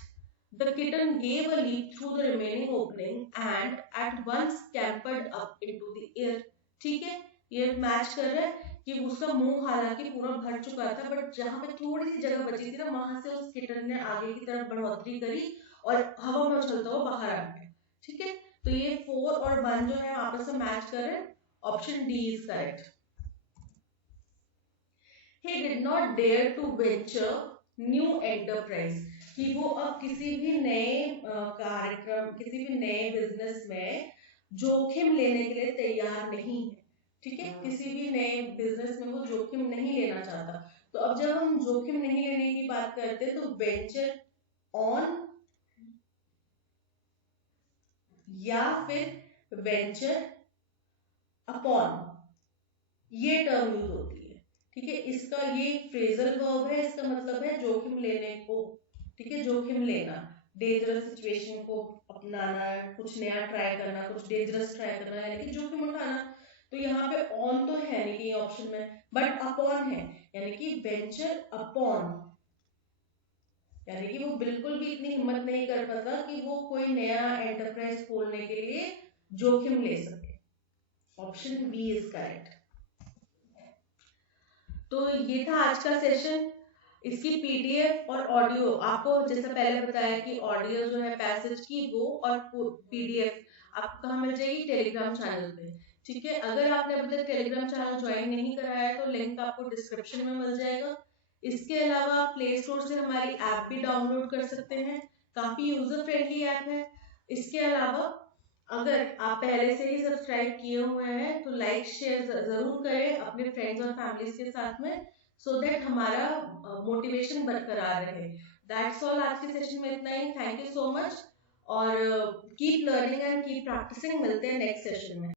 the kitten gave a leap through the remaining opening and at once scampered up into the ठीक है, ये match कर रहा है कि उसका मुंह हालांकि पूरा भर चुका था, बट जहां पे थोड़ी सी जगह बची थी ना, वहां से उस किटन ने आगे की तरफ बढ़ोतरी करी और हवा में उछलता हुआ बाहर आ गया। ठीक है, तो ये 4 और 1 जो है आपस में मैच कर रहे हैं। Option D is correct. He did not dare to venture new enterprise, कि वो अब किसी भी नए कार्यक्रम, किसी भी नए बिजनेस में जोखिम लेने के लिए तैयार नहीं है। ठीक है, किसी भी नए बिजनेस में वो जोखिम नहीं लेना चाहता। तो अब जब हम जोखिम नहीं लेने की बात करते हैं तो वेंचर ऑन या फिर वेंचर अपॉन, ये टर्म यूज होती है। ठीक है, इसका ये फ्रेजल वर्ब है, इसका मतलब है जोखिम लेने को। ठीक है, जोखिम लेना, डेंजरस सिचुएशन को अपनाना, कुछ नया ट्राई करना, कुछ डेंजरस ट्राई करना, यानी कि जोखिम उठाना। तो यहाँ पे ऑन तो है नहीं कि ऑप्शन में, बट अपॉन है, यानी कि वेंचर अपॉन, यानी कि वो बिल्कुल भी इतनी हिम्मत नहीं कर पाता कि वो कोई नया एंटरप्राइज खोलने के लिए जोखिम ले सके। Option B is correct. तो ये था आज का सेशन। इसकी पीडीएफ और ऑडियो आपको जैसे पहले बताया कि ऑडियो जो है पैसेज की वो, और पीडीएफ आपको कहाँ मिल जाएगी, टेलीग्राम चैनल पे। ठीक है, अगर आपने अभी तक टेलीग्राम चैनल ज्वाइन नहीं कराया है तो लिंक आपको डिस्क्रिप्शन में मिल जाएगा। इसके अलावा आप प्ले स्टोर से हमारी ऐप भी डाउनलोड कर सकते हैं, काफी यूजर फ्रेंडली ऐप है। इसके अलावा अगर आप पहले से ही सब्सक्राइब किए हुए हैं तो लाइक शेयर जरूर करें अपने फ्रेंड्स और फैमिलीज के साथ में, सो दैट हमारा मोटिवेशन बरकरार रहे। दैट्स ऑल, आज के सेशन में इतना ही। थैंक यू सो मच, और keep learning and keep practicing. मिलते हैं नेक्स्ट सेशन में।